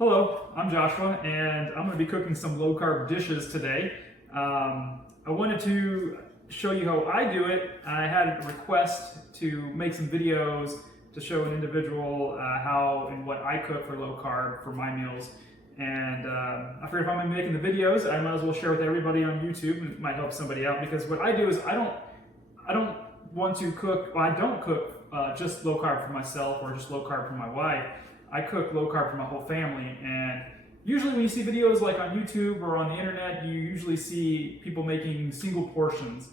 Hello, I'm Joshua, and I'm going to be cooking some low-carb dishes today. I wanted to show you how I do it. I had a request to make some videos to show an individual how and what I cook for low-carb for my meals. And I figured if I'm making the videos, I might as well share with everybody on YouTube. It might help somebody out, because what I do is I don't want to cook. Well, I don't cook just low-carb for myself or just low-carb for my wife. I cook low carb for my whole family, and usually when you see videos like on YouTube or on the internet, you usually see people making single portions,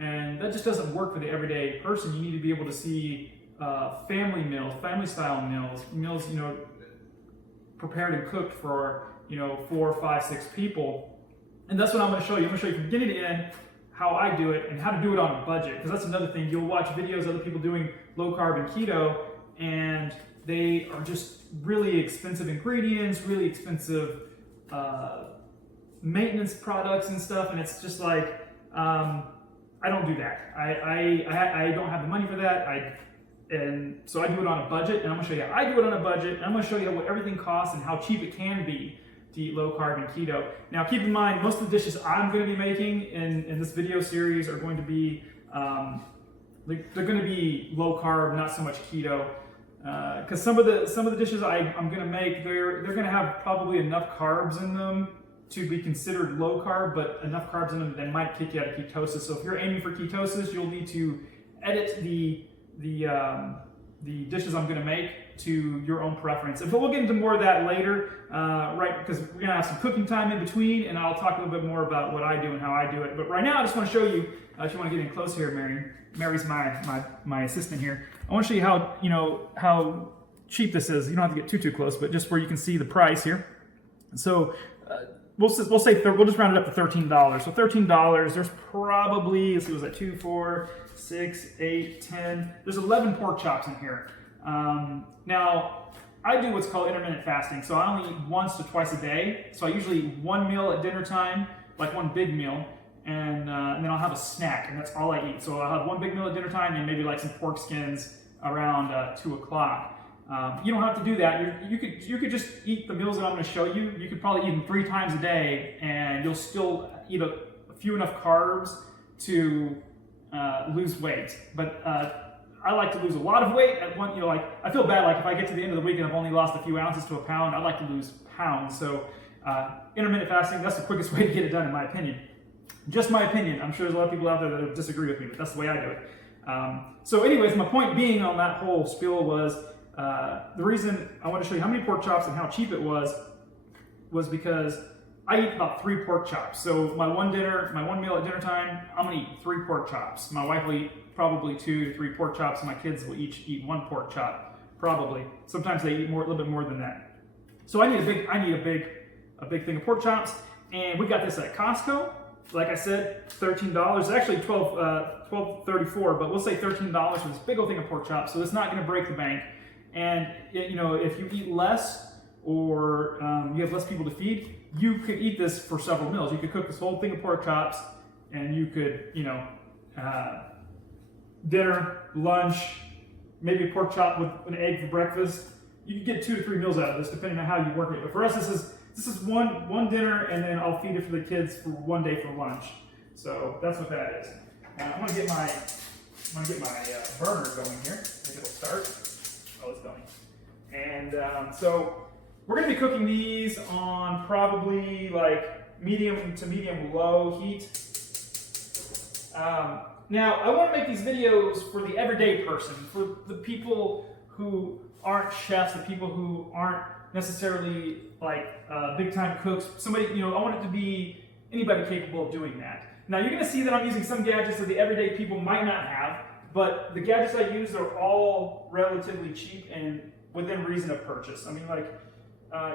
and that just doesn't work for the everyday person. You need to be able to see family meals, family style meals, prepared and cooked for 4, 5, 6 people. And that's what I'm going to show you. I'm going to show you from beginning to end how I do it and how to do it on a budget, because that's another thing. You'll watch videos of other people doing low carb and keto, and they are just really expensive ingredients, really expensive maintenance products and stuff, and it's just like, I don't do that. I don't have the money for that. And so I do it on a budget, and I'm gonna show you how I do it on a budget, and I'm gonna show you what everything costs and how cheap it can be to eat low carb and keto. Now keep in mind, most of the dishes I'm gonna be making in this video series are going to be, they're gonna be low carb, not so much keto. Because some of the dishes I'm gonna make, they're gonna have probably enough carbs in them to be considered low carb, but enough carbs in them that might kick you out of ketosis. So if you're aiming for ketosis, you'll need to edit the dishes I'm gonna make to your own preference. But we'll get into more of that later, right? Because we're gonna have some cooking time in between, and I'll talk a little bit more about what I do and how I do it. But right now, I just want to show you. If you want to get in close here, Mary. Mary's my assistant here. I want to show you how cheap this is. You don't have to get too close, but just where you can see the price here. So we'll just round it up to $13. So $13. There's probably, let's see, was that 2, 4, 6, 8, 10? There's 11 pork chops in here. Now I do what's called intermittent fasting. So I only eat once to twice a day. So I usually eat one meal at dinner time, like one big meal. And then I'll have a snack, and that's all I eat. So I'll have one big meal at dinner time and maybe like some pork skins around 2 o'clock. You don't have to do that. You could just eat the meals that I'm going to show you. You could probably eat them 3 times a day, and you'll still eat a few enough carbs to lose weight. But I like to lose a lot of weight at one. I feel bad. Like if I get to the end of the week and I've only lost a few ounces to a pound, I'd like to lose pounds. So intermittent fasting, that's the quickest way to get it done, in my opinion. Just my opinion. I'm sure there's a lot of people out there that would disagree with me, but that's the way I do it. So anyways, my point being on that whole spiel was, the reason I want to show you how many pork chops and how cheap it was because I eat about 3 pork chops. So my one meal at dinner time, I'm going to eat 3 pork chops. My wife will eat probably 2 to 3 pork chops, and my kids will each eat 1 pork chop, probably. Sometimes they eat a little bit more than that. So I need a big thing of pork chops, and we got this at Costco. Like I said, $13. It's actually $12.34, but we'll say $13 for this big old thing of pork chops. So it's not going to break the bank. And if you eat less, or you have less people to feed, you could eat this for several meals. You could cook this whole thing of pork chops, and you could, dinner, lunch, maybe a pork chop with an egg for breakfast. You could get 2 to 3 meals out of this, depending on how you work it. But for us, this is one dinner, and then I'll feed it for the kids for one day for lunch. So that's what that is. I'm gonna get my burner going here. Maybe it'll start. Oh, it's going. And so we're gonna be cooking these on probably like medium to medium low heat. Now I want to make these videos for the everyday person, for the people who aren't chefs, the people who aren't necessarily like big time cooks. Somebody, I want it to be anybody capable of doing that. Now you're going to see that I'm using some gadgets that the everyday people might not have, but the gadgets I use are all relatively cheap and within reason of purchase. I mean, like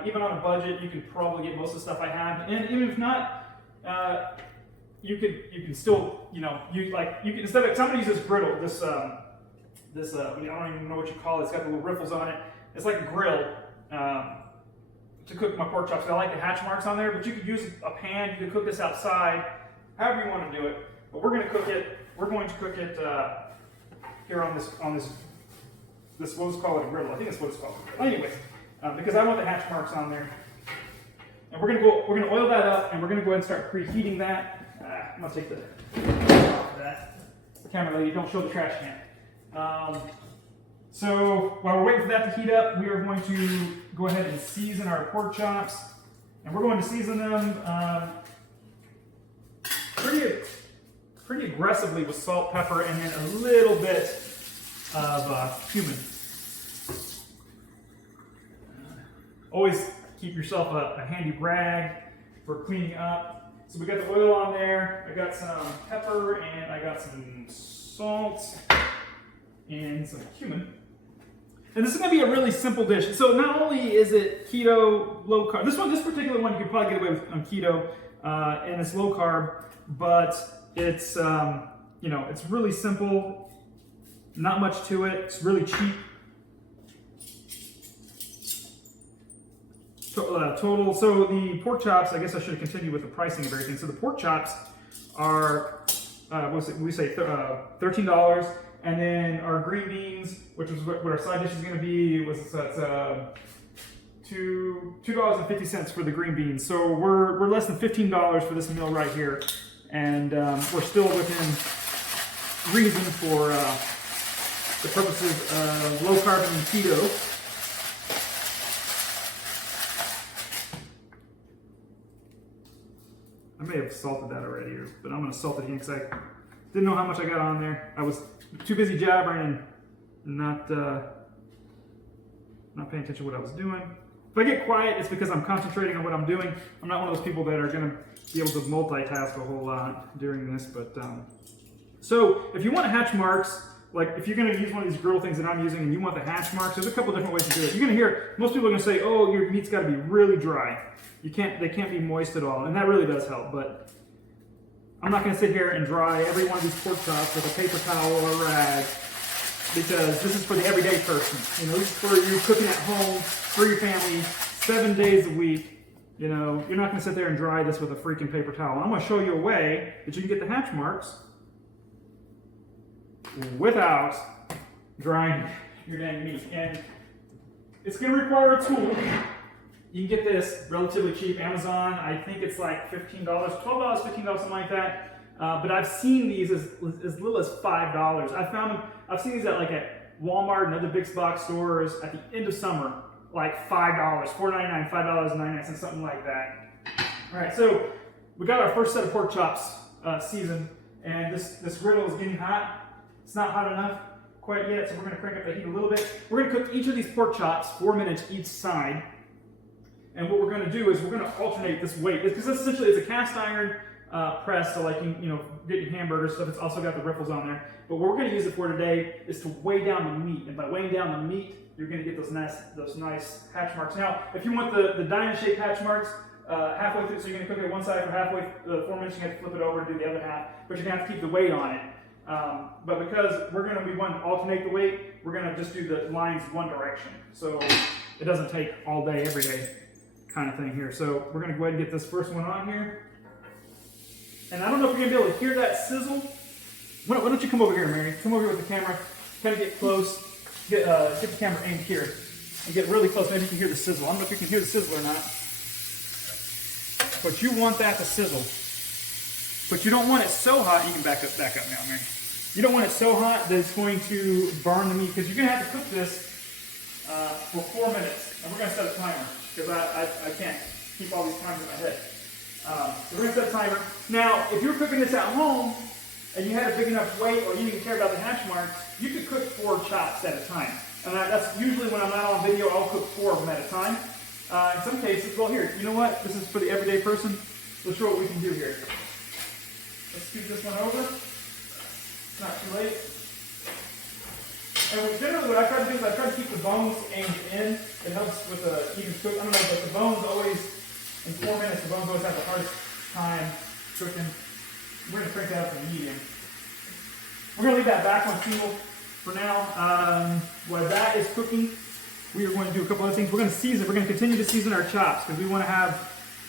even on a budget, you can probably get most of the stuff I have, and even if not, you can still, you can, instead of, I'm going to use this griddle, I don't even know what you call it. It's got the little riffles on it. It's like a grill. To cook my pork chops. I like the hatch marks on there, but you could use a pan. You could cook this outside, however you want to do it. But we're going to cook it. We're going to cook it here on this. This, we'll just call it a griddle. I think that's what it's called. Anyway, because I want the hatch marks on there. And we're gonna oil that up, and we're gonna go ahead and start preheating that. I'm gonna take the off of that. Camera lady, don't show the trash can. So while we're waiting for that to heat up, we are going to go ahead and season our pork chops, and we're going to season them pretty aggressively with salt, pepper, and then a little bit of cumin. Always keep yourself a handy rag for cleaning up. So we got the oil on there, I got some pepper, and I got some salt, and some cumin. And this is going to be a really simple dish. So not only is it keto, low carb, this particular one you could probably get away with on keto, and it's low carb, but it's it's really simple, not much to it. It's really cheap. Total. So the pork chops, I guess I should have continued with the pricing of everything. So the pork chops are we say $13, and then our green beans, which is what our side dish is going to be, was $2.50 for the green beans. So we're less than $15 for this meal right here, and we're still within reason for the purposes of low carb and keto. I may have salted that already, but I'm going to salt it again because I didn't know how much I got on there. I was too busy jabbering and not paying attention to what I was doing. If I get quiet, it's because I'm concentrating on what I'm doing. I'm not one of those people that are going to be able to multitask a whole lot during this. But so if you want hatch marks, like if you're going to use one of these grill things that I'm using and you want the hatch marks, there's a couple different ways to do it. You're going to hear most people are going to say, "Oh, your meat's got to be really dry. They can't be moist at all," and that really does help. But I'm not going to sit here and dry every one of these pork chops with a paper towel or a rag, because this is for the everyday person. This is for you cooking at home for your family 7 days a week. You're not going to sit there and dry this with a freaking paper towel. I'm going to show you a way that you can get the hatch marks without drying your dang meat, and it's going to require a tool. You can get this relatively cheap. Amazon, I think it's like $15, $12, $15, something like that. But I've seen these as little as $5. I've seen these at Walmart and other big box stores at the end of summer, like $5, $4.99, $5.99, something like that. All right, so we got our first set of pork chops seasoned, and this griddle is getting hot. It's not hot enough quite yet, so we're going to crank up the heat a little bit. We're going to cook each of these pork chops 4 minutes each side. And what we're going to do is we're going to alternate this weight. Because essentially it's a cast iron press, so like getting hamburger stuff. It's also got the riffles on there. But what we're going to use it for today is to weigh down the meat. And by weighing down the meat, you're going to get those nice hatch marks. Now, if you want the diamond shaped hatch marks, halfway through, so you're going to cook it one side for halfway, 4 minutes, you're going to have to flip it over and do the other half. But you're going to have to keep the weight on it. But because we want to alternate the weight, we're going to just do the lines one direction. So it doesn't take all day, every day kind of thing here. So we're going to go ahead and get this first one on here. And I don't know if you're going to be able to hear that sizzle. Why don't you come over here, Mary? Come over here with the camera. Kind of get close. Get the camera aimed here. And get really close. Maybe you can hear the sizzle. I don't know if you can hear the sizzle or not. But you want that to sizzle. But you don't want it so hot. You can back up now, Mary. You don't want it so hot that it's going to burn the meat, because you're going to have to cook this for 4 minutes. And we're going to set a timer, because I can't keep all these timers in my head. So we're going to set a timer. Now, if you're cooking this at home and you had a big enough weight, or you didn't care about the hash marks, you could cook 4 chops at a time. And that's usually when I'm not on video, I'll cook 4 of them at a time. In some cases, well, here, you know what? This is for the everyday person. Let's show what we can do here. Let's scoop this one over. It's not too late. And generally what I try to do is I try to keep the bones aimed in. It helps with the even cook. I don't know, but the bones always, in 4 minutes, the bones always have the hardest time cooking. We're going to crank that up to medium. We're going to leave that back on single for now. While that is cooking, we are going to do a couple other things. We're going to season. We're going to continue to season our chops, because we want to have,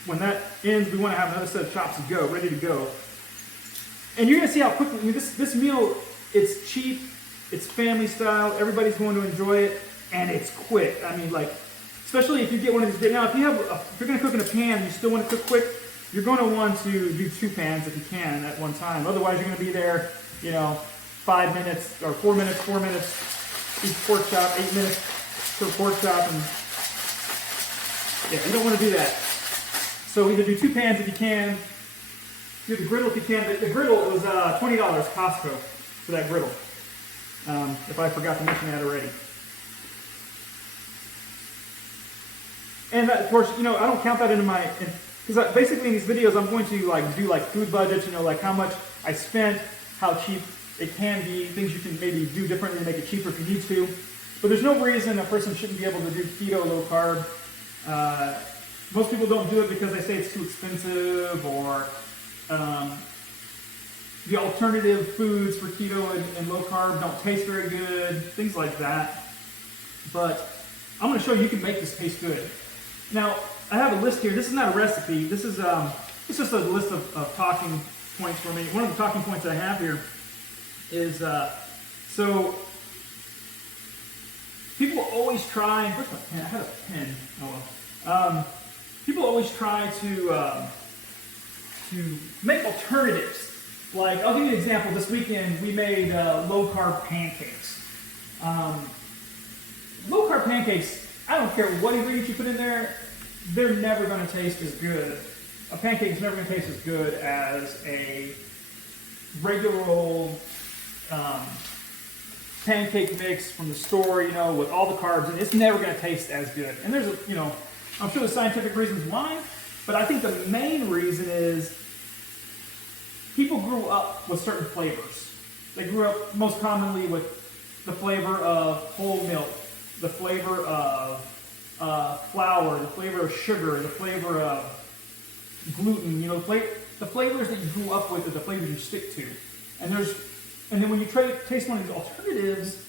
when that ends, we want to have another set of chops to go, ready to go. And you're going to see how quickly, I mean, this meal, it's cheap, it's family style, everybody's going to enjoy it, and it's quick. I mean, like especially if you get one of these. Now, if you're going to cook in a pan and you still want to cook quick, you're going to want to do 2 pans if you can at one time. Otherwise, you're going to be there, 5 minutes or 4 minutes, 4 minutes each pork chop, 8 minutes per pork chop, and yeah, you don't want to do that. So either do 2 pans if you can, do the griddle if you can. The griddle was $20 Costco for that griddle. If I forgot to mention that already. And of course, I don't count that into my, because basically in these videos I'm going to do food budgets, like how much I spent, how cheap it can be, things you can maybe do differently to make it cheaper if you need to. But there's no reason a person shouldn't be able to do keto, low carb. Most people don't do it because they say it's too expensive, or the alternative foods for keto and low carb don't taste very good, things like that. But I'm going to show you can make this taste good. Now, I have a list here. This is not a recipe. This is it's just a list of talking points for me. One of the talking points I have here is, so people always try, where's my pen? I had a pen. Oh well. People always try to make alternatives. Like, I'll give you an example. This weekend we made low carb pancakes. Low carb pancakes, I don't care what ingredients you put in there, they're never going to taste as good. A pancake is never going to taste as good as a regular old pancake mix from the store, with all the carbs, and it's never going to taste as good. And there's I'm sure there's scientific reasons why, but I think the main reason is people grew up with certain flavors. They grew up most commonly with the flavor of whole milk, the flavor of flour, the flavor of sugar, the flavor of gluten. The flavors that you grew up with are the flavors you stick to. And then when you taste one of these alternatives,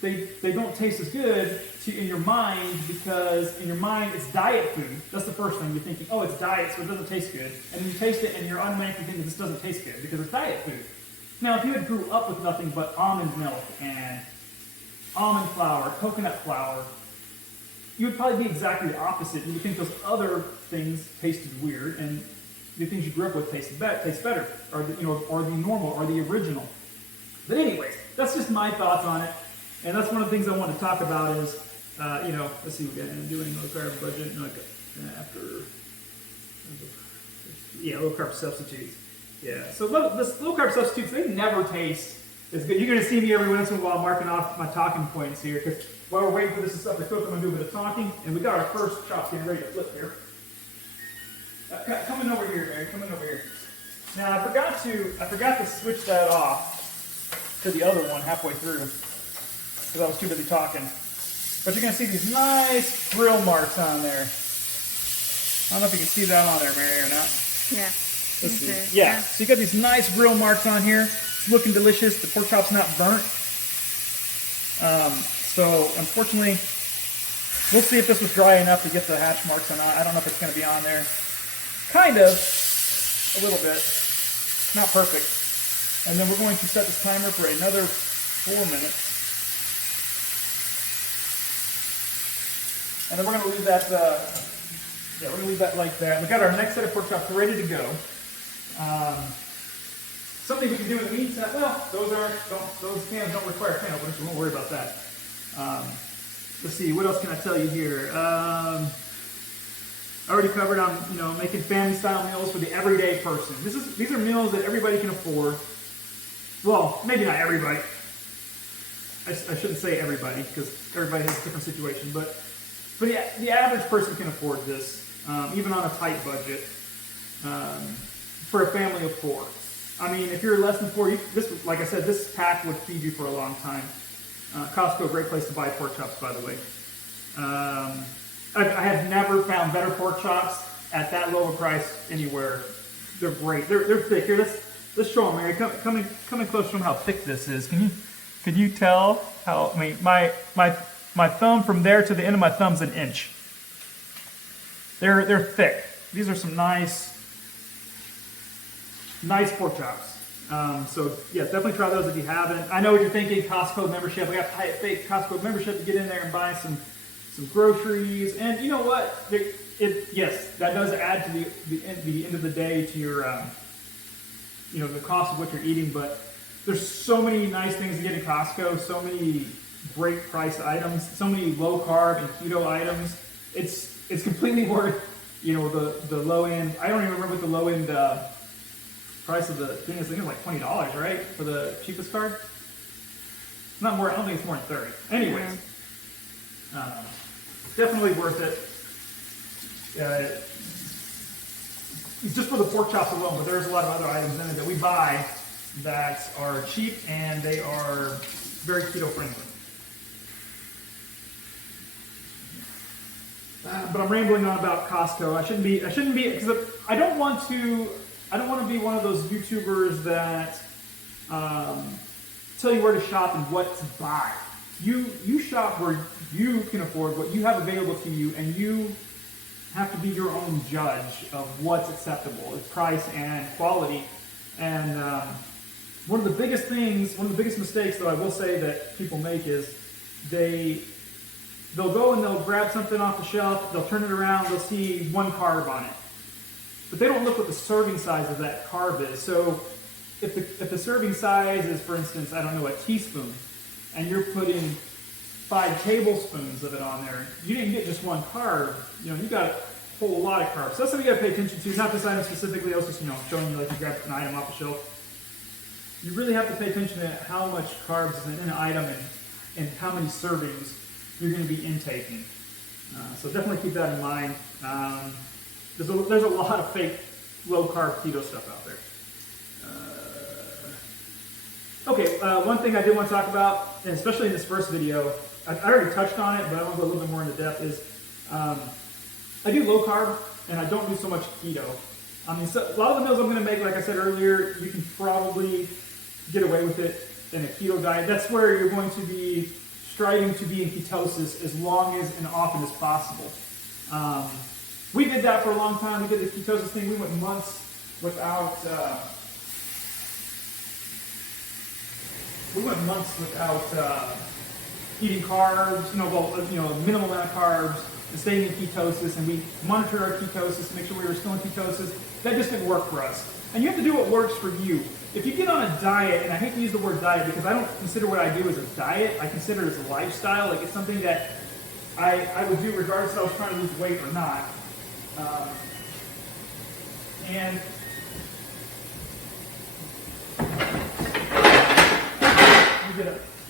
they don't taste as good in your mind, because in your mind it's diet food. That's the first thing you're thinking. Oh, it's diet, so it doesn't taste good. And then you taste it, and you're automatically thinking this doesn't taste good because it's diet food. Now, if you had grew up with nothing but almond milk and almond flour, coconut flour, you would probably be exactly the opposite. You would think those other things tasted weird, and the things you grew up with taste better, or the normal, or the original. But anyways, that's just my thoughts on it, and that's one of the things I want to talk about is, let's see, we're doing low carb budget, low carb substitutes. Yeah, so this low carb substitutes, they never taste as good. You're going to see me every once in a while marking off my talking points here, because while we're waiting for this stuff to cook, I'm going to do a bit of talking, and we got our first chop getting ready to flip here. Coming over here, Mary. Coming over here. Now I forgot to switch that off to the other one halfway through because I was too busy talking. But you're gonna see these nice grill marks on there. I don't know if you can see that on there, Mary, or not. Yeah. Let's see. Yeah. So you got these nice grill marks on here. It's looking delicious. The pork chop's not burnt. So unfortunately, we'll see if this was dry enough to get the hatch marks or not. I don't know if it's going to be on there. Kind of, a little bit. Not perfect. And then we're going to set this timer for another 4 minutes. And then we're going to leave that, we're going to leave that like that. We got our next set of pork chops ready to go. Something we can do in the meantime, well, those pans don't require pan openers, so we won't worry about that. Let's see, what else can I tell you here? I already covered on, making family-style meals for the everyday person. These are meals that everybody can afford. Well, maybe not everybody. I shouldn't say everybody, because everybody has a different situation. But the average person can afford this, even on a tight budget, for a family of 4. I mean, if you're less than 4, like I said, this pack would feed you for a long time. Costco, great place to buy pork chops, by the way. I have never found better pork chops at that low a price anywhere. They're great. They're thick. Here, let's show them, Mary. Coming close, show them how thick this is. Can you tell how? I mean, my thumb from there to the end of my thumb's an inch. They're thick. These are some nice pork chops. So yeah, definitely try those if you haven't. I know what you're thinking. Costco membership. We got to pay a fake Costco membership to get in there and buy some some groceries, and you know what? Yes, that does add to the end of the day to your the cost of what you're eating. But there's so many nice things to get in Costco, so many great priced items, so many low carb and keto items. It's completely worth the low end. I don't even remember what the low end price of the thing is. I think it's like $20, right, for the cheapest card. It's not more. I don't think it's more than 30. Anyways, definitely worth it. It's just for the pork chops alone, but there's a lot of other items in it that we buy that are cheap and they are very keto friendly. But I'm rambling on about Costco. I shouldn't be because I don't want to be one of those YouTubers that tell you where to shop and what to buy. You shop where you can afford what you have available to you, and you have to be your own judge of what's acceptable, price and quality. And one of the biggest mistakes that I will say that people make is they'll go and they'll grab something off the shelf, they'll turn it around, they'll see 1 carb on it. But they don't look what the serving size of that carb is. So if the serving size is, for instance, I don't know, a teaspoon, and you're putting 5 tablespoons of it on there, you didn't get just 1 carb, you got a whole lot of carbs. So that's something you got to pay attention to. Not this item specifically, I was just showing you like you grab an item off the shelf. You really have to pay attention to how much carbs is in an item and how many servings you're going to be intaking. So definitely keep that in mind. There's a lot of fake low-carb keto stuff out there. One thing I did want to talk about, and especially in this first video, I already touched on it, but I want to go a little bit more into depth, is I do low-carb, and I don't do so much keto. I mean, so a lot of the meals I'm going to make, like I said earlier, you can probably get away with it in a keto diet. That's where you're going to be striving to be in ketosis as long as and often as possible. We did that for a long time. We did the ketosis thing. We went months without eating carbs. A minimal amount of carbs, and staying in ketosis. And we monitored our ketosis to make sure we were still in ketosis. That just didn't work for us. And you have to do what works for you. If you get on a diet, and I hate to use the word diet because I don't consider what I do as a diet. I consider it as a lifestyle. Like, it's something that I would do regardless if I was trying to lose weight or not. And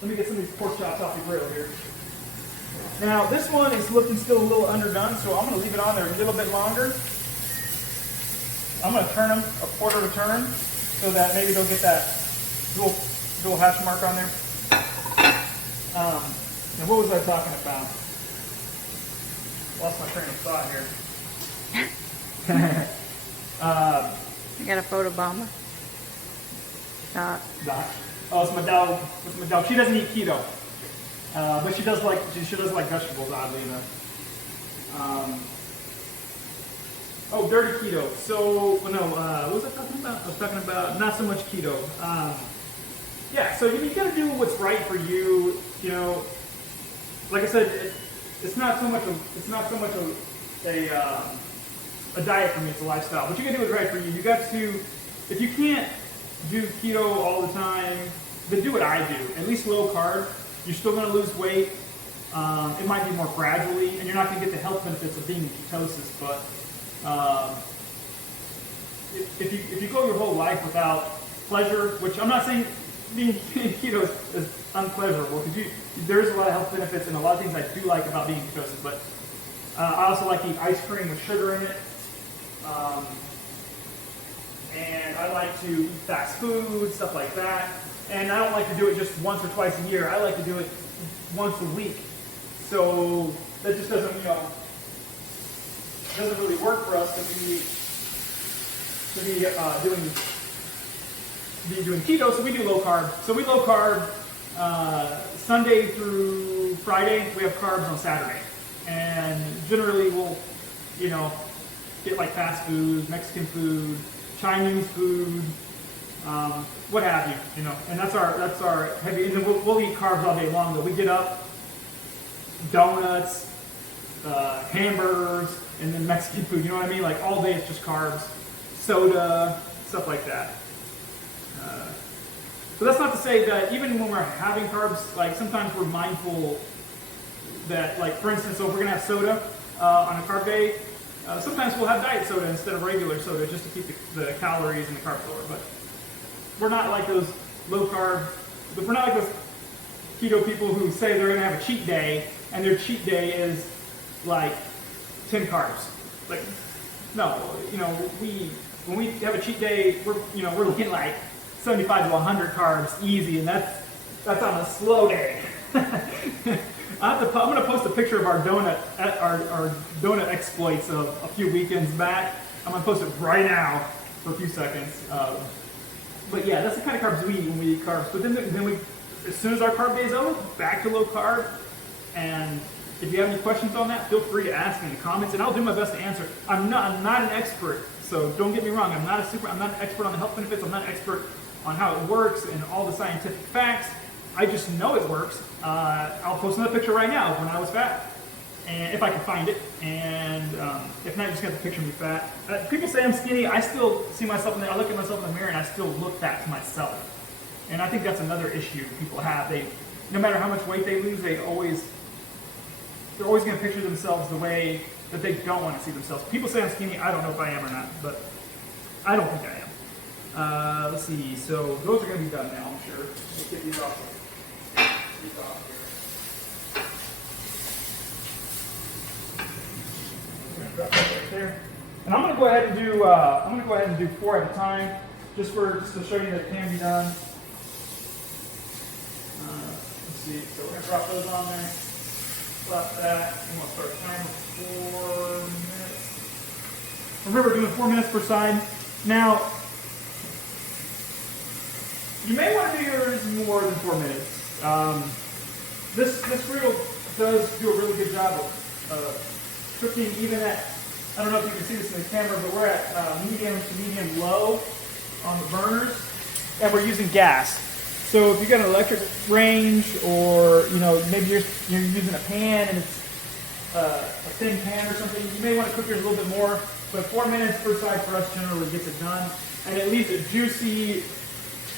let me get some of these pork chops off the grill here. Now, this one is looking still a little underdone, so I'm going to leave it on there a little bit longer. I'm going to turn them a quarter of a turn so that maybe they'll get that dual hash mark on there. Now, what was I talking about? Lost my train of thought here. You got a photo bomber? Dot. Oh, it's my dog. It's my dog. She doesn't eat keto, but she does like vegetables, oddly enough. Dirty keto. So, what was I talking about? I was talking about not so much keto. So you got to do what's right for you. Like I said, it's not so much a diet for me. It's a lifestyle. But you got to do what's right for you. You got to, if you can't do keto all the time, then do what I do. At least low carb. You're still going to lose weight. It might be more gradually, and you're not going to get the health benefits of being in ketosis. But if you go your whole life without pleasure, which I'm not saying being keto is unpleasurable, because there's a lot of health benefits and a lot of things I do like about being in ketosis. But I also like to eat ice cream with sugar in it. And I like to eat fast food, stuff like that. And I don't like to do it just once or twice a year. I like to do it once a week. So that just doesn't really work for us to be doing keto. So we do low carb. So we low carb Sunday through Friday. We have carbs on Saturday, and generally we'll get like fast food, Mexican food, Chinese food, what have you, and that's our heavy. And then we'll eat carbs all day long. But we get up, donuts, hamburgers, and then Mexican food. You know what I mean? Like all day it's just carbs, soda, stuff like that. But that's not to say that even when we're having carbs, like sometimes we're mindful that, like for instance, so if we're gonna have soda on a carb day, sometimes we'll have diet soda instead of regular soda just to keep the calories and the carbs lower. But we're not like those low carb, we're not like those keto people who say they're gonna have a cheat day and their cheat day is like 10 carbs. Like, no, you know, when we have a cheat day, we're looking like 75 to 100 carbs easy, and that's on a slow day. I'm going to post a picture of our donut exploits of a few weekends back. I'm going to post it right now for a few seconds. But yeah, that's the kind of carbs we eat when we eat carbs. But then we, as soon as our carb day is over, back to low carb. And if you have any questions on that, feel free to ask me in the comments, and I'll do my best to answer. I'm not an expert, so don't get me wrong. I'm not an expert on the health benefits. I'm not an expert on how it works and all the scientific facts. I just know it works. I'll post another picture right now of when I was fat, and if I can find it. And if not, just get the picture of me fat. People say I'm skinny. I still see myself in there. I look at myself in the mirror, and I still look fat to myself. And I think that's another issue people have. No matter how much weight they lose, they're always going to picture themselves the way that they don't want to see themselves. People say I'm skinny. I don't know if I am or not, but I don't think I am. Let's see. So those are going to be done now, I'm sure. Let's get these off. Drop that right there. And I'm going to go ahead and do 4 at a time, just to show you that it can be done. Let's see. So we're going to drop those on there. Stop that. I'm going to start a timer for 4 minutes. Remember, doing 4 minutes per side. Now, you may want to do yours more than 4 minutes. This grill does do a really good job of cooking even at, I don't know if you can see this in the camera, but we're at medium to medium low on the burners, and we're using gas. So if you've got an electric range, or maybe you're using a pan and it's a thin pan or something, you may want to cook yours a little bit more. But 4 minutes per side for us generally gets it done, and it leaves it juicy.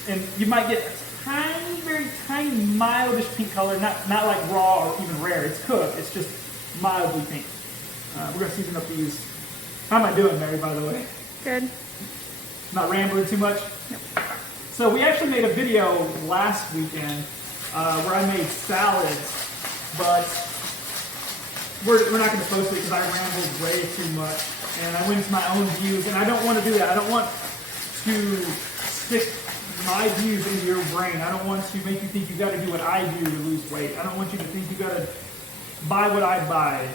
And you might get a tiny, very tiny, mildish pink color, not like raw or even rare. It's cooked. It's just mildly pink. We're going to season up these. How am I doing, Mary, by the way? Good. Not rambling too much? Yep. So we actually made a video last weekend where I made salads, but we're not going to post it because I rambled way too much. And I went into my own views, and I don't want to do that. I don't want to stick my views into your brain. I don't want to make you think you got to do what I do to lose weight. I don't want you to think you got to buy what I buy.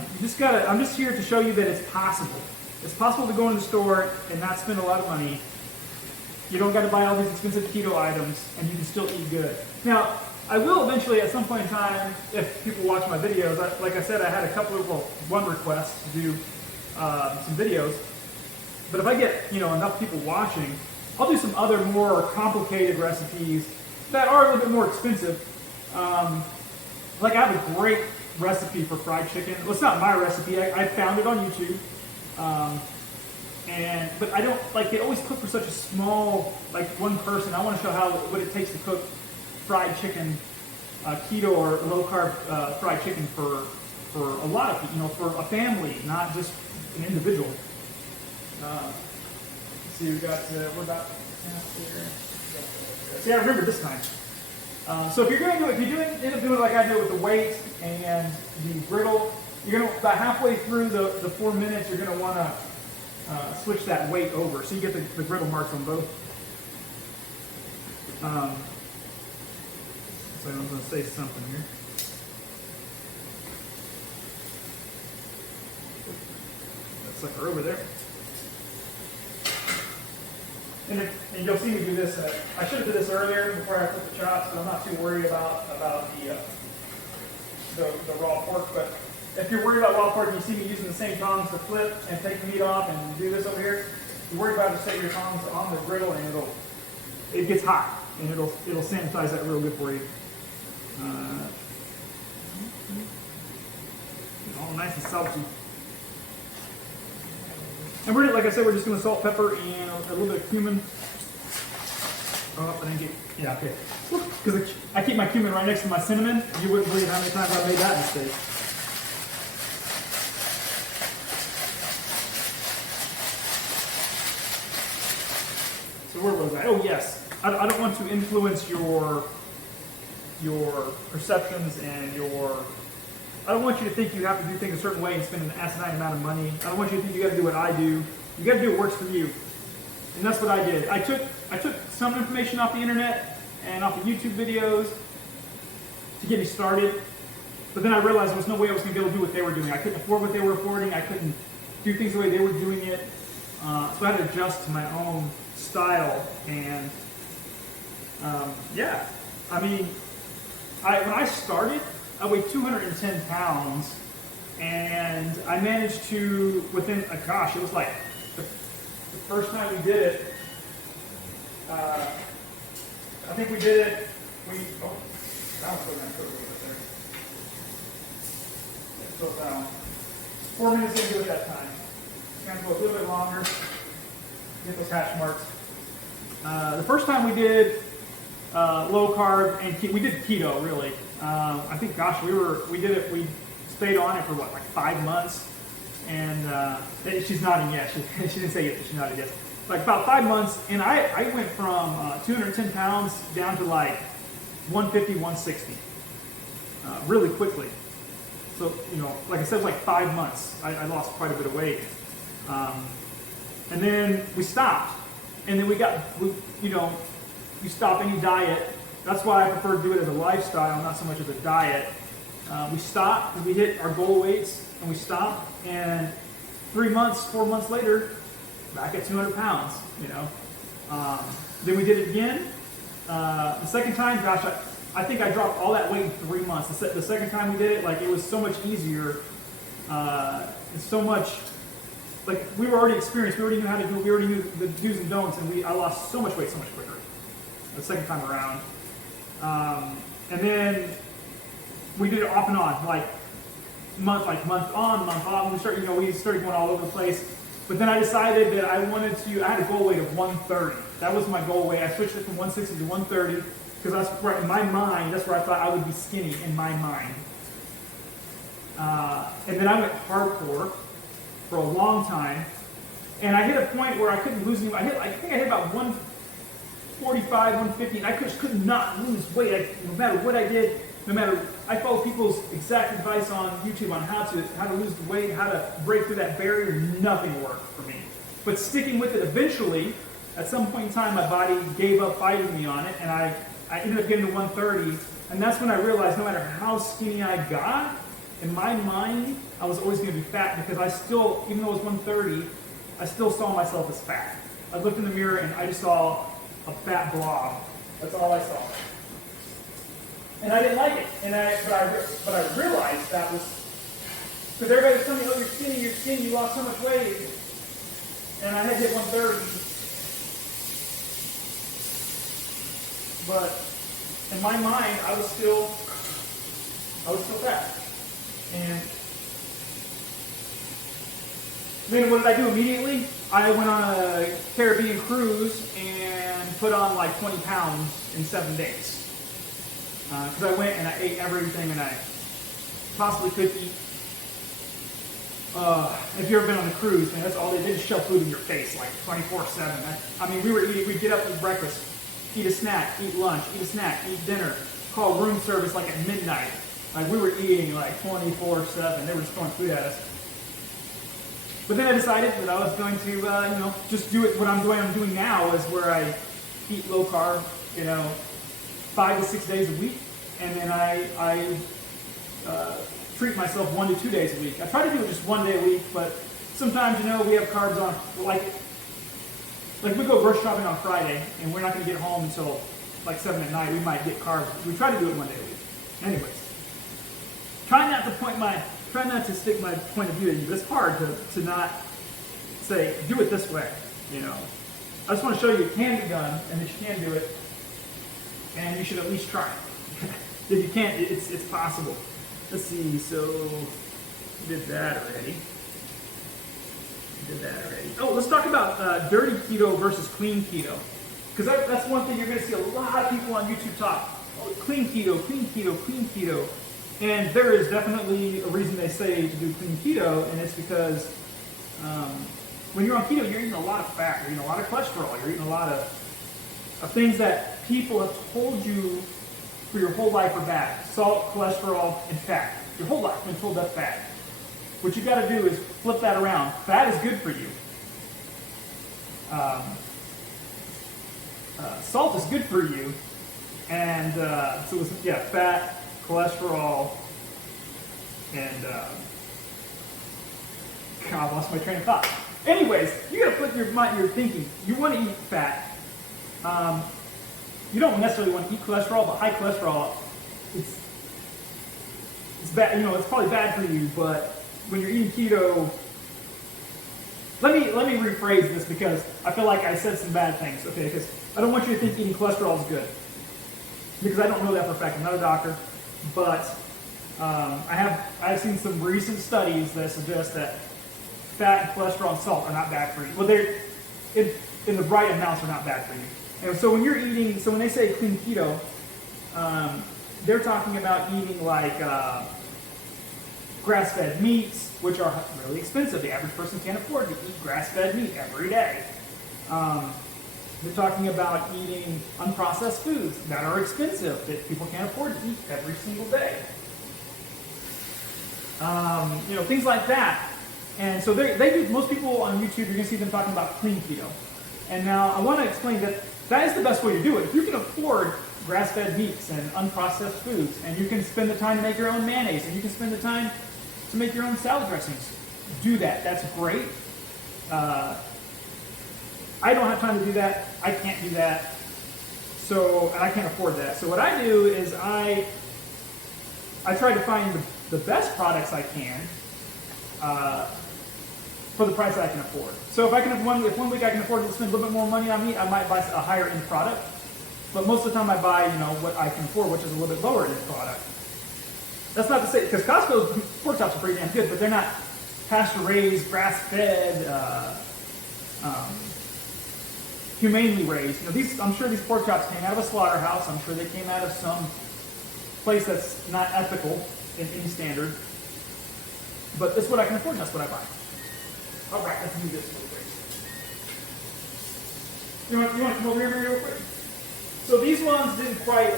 I'm just here to show you that it's possible. It's possible to go in the store and not spend a lot of money. You don't got to buy all these expensive keto items, and you can still eat good. Now, I will eventually, at some point in time, if people watch my videos, like I said, I had one request to do some videos. But if I get enough people watching, I'll do some other more complicated recipes that are a little bit more expensive. Like I have a great recipe for fried chicken. Well, it's not my recipe. I found it on YouTube. But I don't they always cook for such a small, one person. I want to show what it takes to cook fried chicken, keto or low carb fried chicken for a lot of people, for a family, not just an individual. Let's see, we're about half here. See, I remember this time. So if you're end up doing it like I do with the weight and the griddle, you're going to, about halfway through the 4 minutes, you're going to want to switch that weight over. So you get the griddle marks on both. So I'm going to say something here. That sucker over there. And you'll see me do this. I should have did this earlier before I put the chops, so I'm not too worried about the raw pork. But if you're worried about raw pork and you see me using the same tongs to flip and take the meat off and do this over here, you're worried about it, set your tongs on the griddle and it gets hot and it'll sanitize that real good for you. All all nice and salty. And we're, like I said, we're just going to salt, pepper, and a little bit of cumin. Oh, I didn't get, yeah, okay. Because I keep my cumin right next to my cinnamon. You wouldn't believe how many times I made that mistake. So where was I? Oh, yes. I don't want to influence your perceptions and I don't want you to think you have to do things a certain way and spend an asinine amount of money. I don't want you to think you got to do what I do. You got to do what works for you. And that's what I did. I took some information off the internet and off the YouTube videos to get me started. But then I realized there was no way I was going to be able to do what they were doing. I couldn't afford what they were affording. I couldn't do things the way they were doing it. So I had to adjust to my own style. And yeah, I mean, when I started, I weighed 210 pounds, and I managed to, within, gosh, it was like the first time we did it, I think we did it, that was so nice, put it right there. So down. 4 minutes into it that time. Kind of go a little bit longer, get those hash marks. The first time we did low carb and we did keto really. I think, gosh, we stayed on it for what, like 5 months, and she's nodding yes. She didn't say yes, but she nodded yes. Like about 5 months, and I went from 210 pounds down to like 150, 160, really quickly. So, you know, like I said, it was like 5 months. I lost quite a bit of weight. And then we stopped, and then you stop any diet. That's why I prefer to do it as a lifestyle, not so much as a diet. We stopped, and we hit our goal weights, and we stopped, and 4 months later, back at 200 pounds, you know. Then we did it again. The second time, gosh, I think I dropped all that weight in 3 months. The second time we did it, like, it was so much easier, and so much, like, we were already experienced, we already knew how to do it, we already knew the do's and don'ts, and I lost so much weight so much quicker the second time around. And then we did it off and on, like month on, month off. We started going all over the place. But then I decided that I had a goal weight of 130. That was my goal weight. I switched it from 160 to 130 because that's right in my mind. That's where I thought I would be skinny in my mind. And then I went hardcore for a long time, and I hit a point where I couldn't lose any. I think I hit about 145, 150, and I just could not lose weight. No matter what I did, I followed people's exact advice on YouTube on how to lose the weight, how to break through that barrier. Nothing worked for me. But sticking with it, eventually, at some point in time, my body gave up fighting me on it, and I ended up getting to 130. And that's when I realized no matter how skinny I got, in my mind, I was always going to be fat because I still, even though it was 130, I still saw myself as fat. I looked in the mirror and I just saw a fat blob. That's all I saw. And I didn't like it. But I realized that was, because everybody was telling me, oh, you're skinny, you lost so much weight. And I had hit 130. But in my mind, I was still fat. And then what did I do immediately? I went on a Caribbean cruise and put on like 20 pounds in 7 days. Because I went and I ate everything that I possibly could eat. If you've ever been on a cruise, man, that's all they did is shove food in your face like 24/7. I mean, we'd get up, eat breakfast, eat a snack, eat lunch, eat a snack, eat dinner, call room service like at midnight. Like we were eating like 24/7. They were just throwing food at us. But then I decided that I was going to, just do it. What I'm doing now is where I eat low carb, 5 to 6 days a week, and then I treat myself 1 to 2 days a week. I try to do it just 1 day a week, but sometimes we have carbs on. Like we go grocery shopping on Friday, and we're not going to get home until like 7 at night. We might get carbs. We try to do it 1 day a week. Anyways, try not to stick my point of view at you, but it's hard to not say, do it this way, I just want to show you it can be done, and that you can do it, and you should at least try it. If you can't, it's possible. Let's see, so Did that already. Oh, let's talk about dirty keto versus clean keto. Because that's one thing you're going to see a lot of people on YouTube talk. Oh, clean keto, clean keto, clean keto. And there is definitely a reason they say to do clean keto, and it's because when you're on keto, you're eating a lot of fat, you're eating a lot of cholesterol, you're eating a lot of things that people have told you for your whole life are bad. Salt, cholesterol, and fat. Your whole life been told that's bad. What you got to do is flip that around. Fat is good for you. Salt is good for you. And so it's, yeah, fat, cholesterol, and God, I lost my train of thought. Anyways, you got to flip your mind, your thinking. You want to eat fat. You don't necessarily want to eat cholesterol, but high cholesterol, it's bad. You know, it's probably bad for you. But when you're eating keto, let me rephrase this because I feel like I said some bad things. Okay, because I don't want you to think eating cholesterol is good, because I don't know that for a fact. I'm not a doctor, but I've seen some recent studies that suggest that fat and cholesterol and salt are not bad for you. Well, they're in the right amounts are not bad for you. And so when you're eating, so when they say clean keto, they're talking about eating like grass-fed meats, which are really expensive. The average person can't afford to eat grass-fed meat every day. They're talking about eating unprocessed foods that are expensive, that people can't afford to eat every single day. You know, things like that. And so they do, most people on YouTube, you're going to see them talking about clean keto. And now I want to explain that that is the best way to do it. If you can afford grass-fed meats and unprocessed foods, and you can spend the time to make your own mayonnaise, and you can spend the time to make your own salad dressings, do that. That's great. I don't have time to do that. I can't do that. So, and I can't afford that. So what I do is I try to find the best products I can for the price I can afford. So if one week I can afford to spend a little bit more money on meat, I might buy a higher end product. But most of the time I buy, you know, what I can afford, which is a little bit lower end product. That's not to say, because Costco's pork chops are pretty damn good, but they're not pasture-raised, grass-fed, humanely raised. You know, I'm sure these pork chops came out of a slaughterhouse. I'm sure they came out of some place that's not ethical in any standard. But that's what I can afford, and that's what I buy. All right, let's do this real quick. You want to come over here real quick? So these ones didn't quite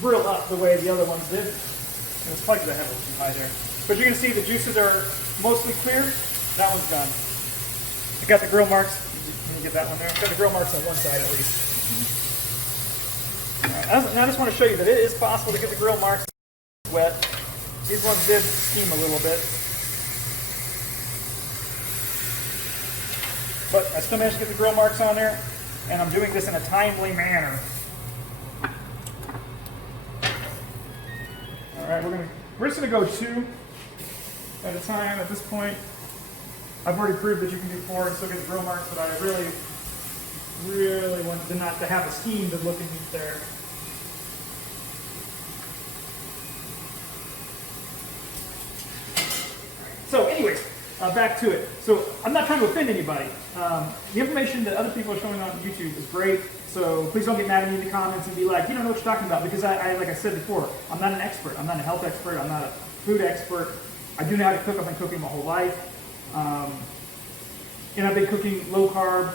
grill up the way the other ones did. And it's probably because I have it too high there. But you're going to see the juices are mostly clear. That one's done. I got the grill marks. Let me get that one there. I've got the grill marks on one side at least. All right. Now I just want to show you that it is possible to get the grill marks wet. These ones did steam a little bit. But I still managed to get the grill marks on there, and I'm doing this in a timely manner. All right, we're just gonna go 2 at a time at this point. I've already proved that you can do 4 and still get the grill marks, but I really wanted not to have a steamed looking meat there. So anyways, back to it. So I'm not trying to offend anybody. The information that other people are showing on YouTube is great. So please don't get mad at me in the comments and be like, you don't know what you're talking about. Because I like I said before, I'm not an expert. I'm not a health expert. I'm not a food expert. I do know how to cook. I've been cooking my whole life. And I've been cooking low carb,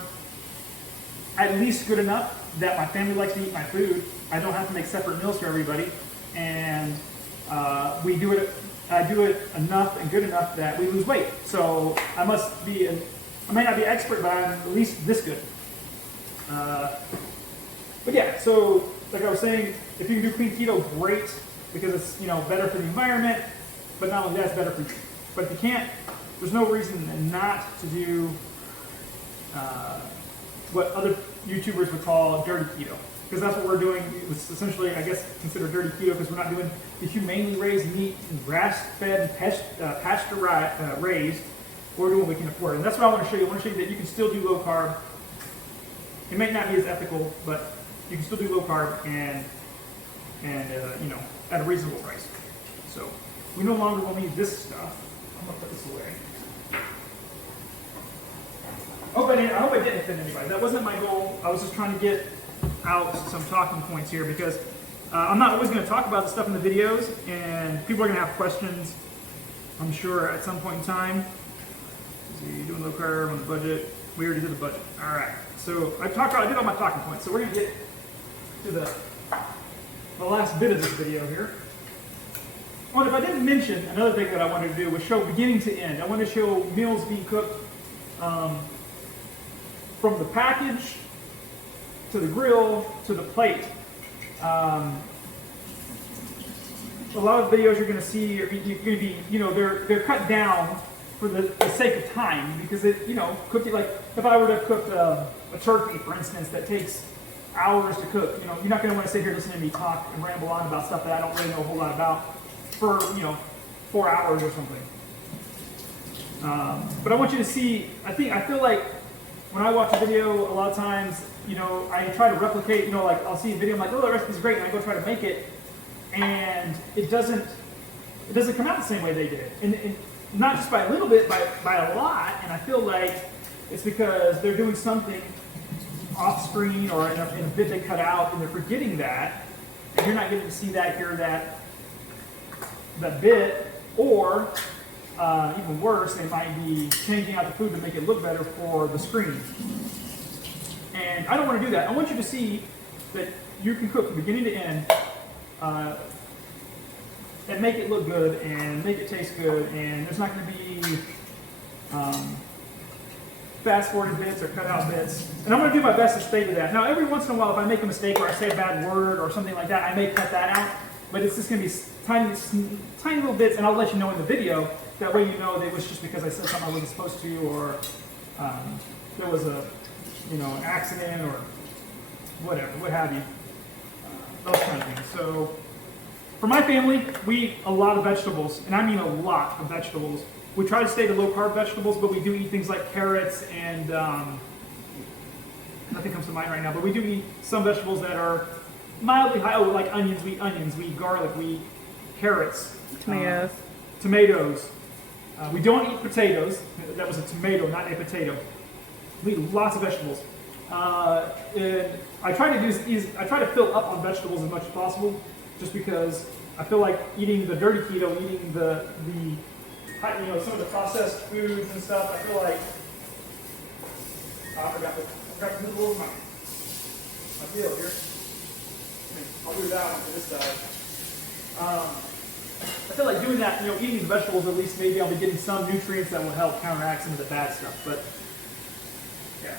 at least good enough that my family likes to eat my food. I don't have to make separate meals for everybody. And I do it enough and good enough that we lose weight. So I may not be an expert, but I'm at least this good. But yeah, so like I was saying, if you can do clean keto, great, because it's better for the environment, but not only that, it's better for you. But if you can't, there's no reason not to do what other YouTubers would call dirty keto. Because that's what we're doing. It's essentially, I guess, considered dirty keto because we're not doing the humanely raised meat, grass-fed, pasture-raised. We're doing what we can afford. And that's what I want to show you. I want to show you that you can still do low carb. It may not be as ethical, but you can still do low carb and at a reasonable price. So we no longer will need this stuff. I'm gonna put this away. I hope I didn't offend anybody. That wasn't my goal. I was just trying to get out some talking points here because I'm not always going to talk about the stuff in the videos, and people are going to have questions, I'm sure, at some point in time. See, doing low carb on the budget. We already did the budget. All right. So I did all my talking points. So we're going to get to the last bit of this video here. Oh, and if I didn't mention, another thing that I wanted to do was show beginning to end. I want to show meals being cooked from the package to the grill to the plate. A lot of videos you're going to see, you're going to be, they're cut down for the sake of time because cooking, like if I were to cook a turkey, for instance, that takes hours to cook, you're not going to want to sit here listening to me talk and ramble on about stuff that I don't really know a whole lot about for, 4 hours or something. But I want you to see, I feel like when I watch a video, a lot of times, I try to replicate, like I'll see a video, I'm like, oh, the recipe's great, and I go try to make it, and it doesn't come out the same way they did. And not just by a little bit, by a lot, and I feel like it's because they're doing something off screen or in a bit they cut out, and they're forgetting that, and you're not getting to see that, hear that bit, or even worse, they might be changing out the food to make it look better for the screen. And I don't want to do that. I want you to see that you can cook from beginning to end and make it look good and make it taste good, and there's not going to be fast-forwarded bits or cut-out bits. And I'm going to do my best to stay to that. Now, every once in a while, if I make a mistake or I say a bad word or something like that, I may cut that out, but it's just going to be tiny little bits, and I'll let you know in the video. That way you know that it was just because I said something I wasn't supposed to, or there was an accident, or whatever, what have you. Those kind of things. So, for my family, we eat a lot of vegetables, and I mean a lot of vegetables. We try to stay to low-carb vegetables, but we do eat things like carrots and, nothing comes to mind right now, but we do eat some vegetables that are mildly high. Oh, like onions, we eat onions, we eat garlic, we eat carrots. Tomatoes. We don't eat potatoes. That was a tomato, not a potato. We eat lots of vegetables. And I try to fill up on vegetables as much as possible, just because I feel like eating the dirty keto, eating the some of the processed foods and stuff. I feel like I forgot to move over my deal here. I'll do that one to this side. I feel like doing that, eating the vegetables, at least maybe I'll be getting some nutrients that will help counteract some of the bad stuff. But, yeah.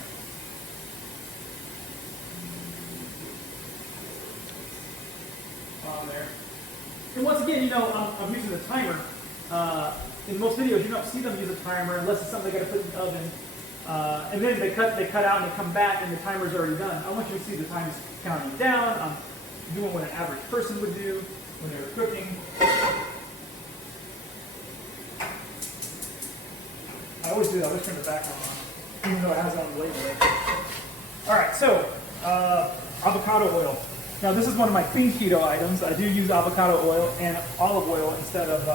On there. And once again, I'm using a timer. In most videos, you don't see them use a timer unless it's something they got to put in the oven. And then they cut out and they come back and the timer's already done. I want you to see the time is counting down. I'm doing what an average person would do when they're cooking. I always do that. I always turn the background on, even though it has it on the label. All right, so avocado oil. Now this is one of my clean keto items. I do use avocado oil and olive oil instead of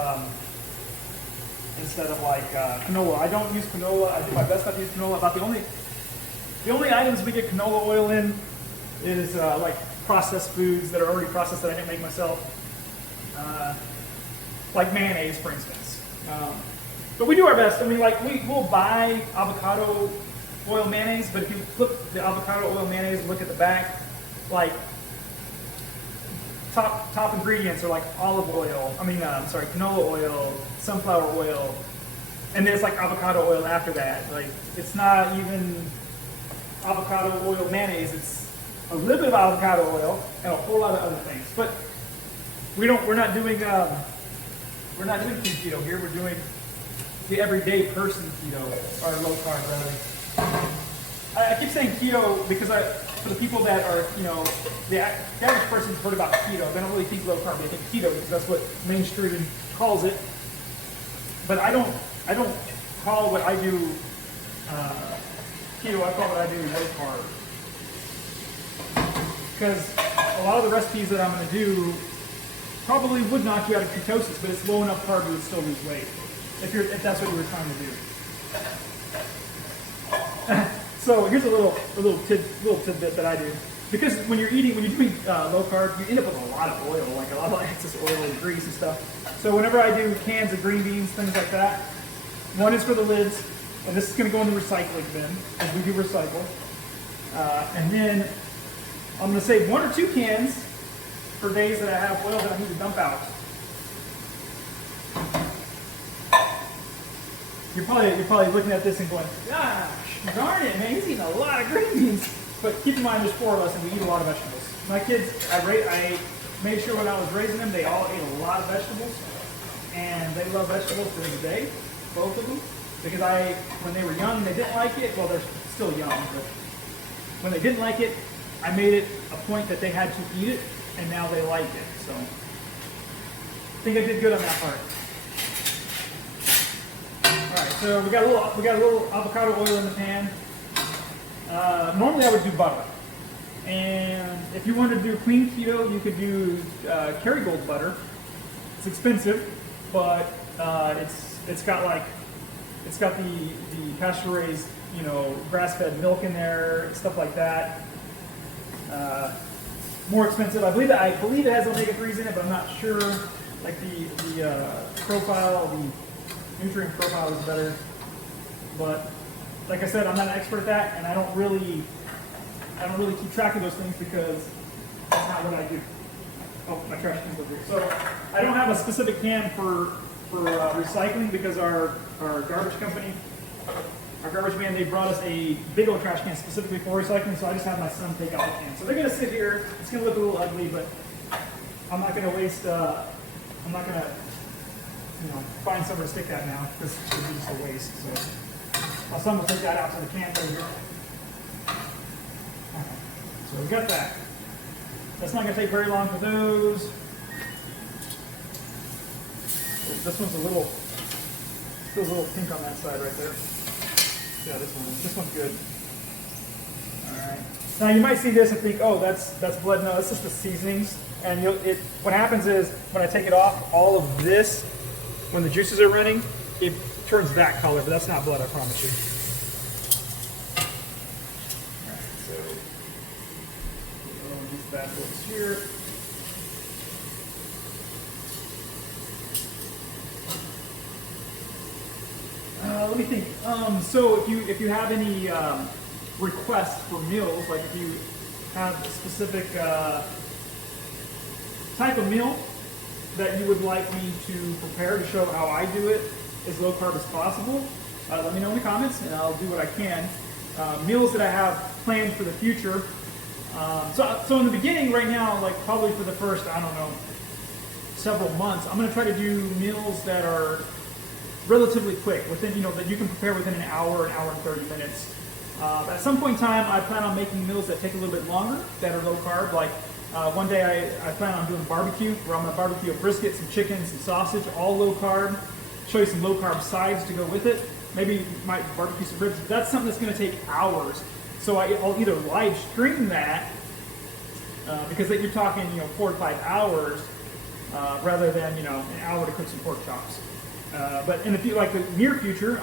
like canola. I don't use canola. I do my best not to use canola. About the only items we get canola oil in is like processed foods that are already processed that I didn't make myself, like mayonnaise, for instance. But we do our best. I mean, like we'll buy avocado oil mayonnaise, but if you flip the avocado oil mayonnaise and look at the back, like top ingredients are like olive oil. Canola oil, sunflower oil, and then it's like avocado oil after that. Like it's not even avocado oil mayonnaise. It's a little bit of avocado oil and a whole lot of other things. But we're not doing keto here. We're doing the everyday person keto, or low carb rather. I keep saying keto because for the people that are, the average person's heard about keto, they don't really think low carb, they think keto because that's what mainstream calls it. But I don't call what I do keto, I call what I do low carb. Because a lot of the recipes that I'm going to do probably would knock you out of ketosis, but it's low enough carb you would still lose weight if that's what you were trying to do. So here's a little tidbit that I do. Because when you're doing low carb, you end up with a lot of oil, like a lot of excess oil and grease and stuff. So whenever I do cans of green beans, things like that, one is for the lids, and this is going to go in the recycling bin, as we do recycle. And then I'm going to save 1 or 2 cans for days that I have oil that I need to dump out. You're probably looking at this and going, gosh, darn it, man, he's eating a lot of green beans. But keep in mind, there's 4 of us, and we eat a lot of vegetables. My kids, I made sure when I was raising them, they all ate a lot of vegetables, and they love vegetables during the day, both of them. Because when they were young, they didn't like it. Well, they're still young, but when they didn't like it, I made it a point that they had to eat it, and now they like it. So I think I did good on that part. All right, so we got a little avocado oil in the pan. Normally I would do butter, and if you wanted to do clean keto, you could do Kerrygold butter. It's expensive, but it's got the pasture raised, grass-fed milk in there, stuff like that. More expensive. I believe it has omega-3s in it, but I'm not sure. Like the profile, the nutrient profile is better, but. Like I said, I'm not an expert at that, and I don't really keep track of those things because that's not what I do. Oh, my trash can's over here. So I don't have a specific can for recycling because our garbage company, our garbage man, they brought us a big old trash can specifically for recycling. So I just have my son take out the can. So they're gonna sit here. It's gonna look a little ugly, but I'm not gonna waste. I'm not gonna, find somewhere to stick that now because it's just a waste. So. My son will take that out to the can over here. Okay. So we got that. That's not going to take very long for those. This one's still a little pink on that side right there. Yeah, this one's good. All right. Now you might see this and think, oh, that's blood. No, that's just the seasonings. And what happens is when I take it off, all of this, when the juices are running, it turns that color, but that's not blood, I promise you. Alright, so these bad boys here. Let me think. So if you have any requests for meals, like if you have a specific type of meal that you would like me to prepare to show how I do it as low carb as possible, let me know in the comments and I'll do what I can. Meals that I have planned for the future. So in the beginning right now, like probably for the first, I don't know, several months, I'm going to try to do meals that are relatively quick, within, that you can prepare within an hour and 30 minutes. At some point in time, I plan on making meals that take a little bit longer, that are low carb. Like one day I plan on doing barbecue, where I'm going to barbecue a brisket, some chicken, some sausage, all low carb. Show you some low carb sides to go with it. Maybe might barbecue some ribs. That's something that's going to take hours. So I'll either live stream that because you're talking 4 to 5 hours rather than an hour to cook some pork chops. But in the near future,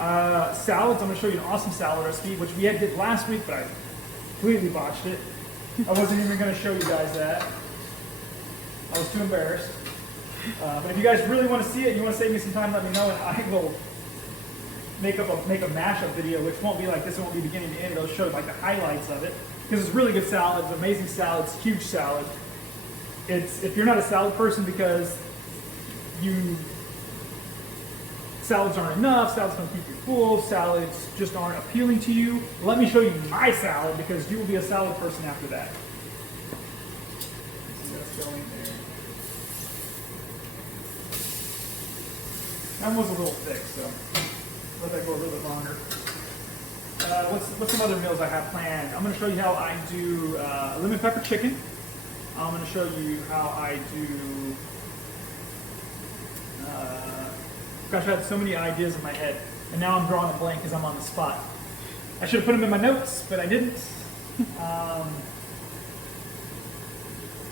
salads. I'm going to show you an awesome salad recipe, which we did last week, but I completely botched it. I wasn't even going to show you guys that. I was too embarrassed. But if you guys really want to see it, you want to save me some time, let me know, and I will make a mashup video, which won't be like this. It won't be beginning to end. It'll show like the highlights of it because it's really good salad. It's amazing salad. It's huge salad. If you're not a salad person because salads aren't enough, salads don't keep you full, salads just aren't appealing to you, let me show you my salad because you will be a salad person after that. See what's going there. That was a little thick, so let that go a little bit longer. What's some other meals I have planned? I'm going to show you how I do lemon pepper chicken. I'm going to show you how I do. Gosh, I had so many ideas in my head, and now I'm drawing a blank because I'm on the spot. I should have put them in my notes, but I didn't.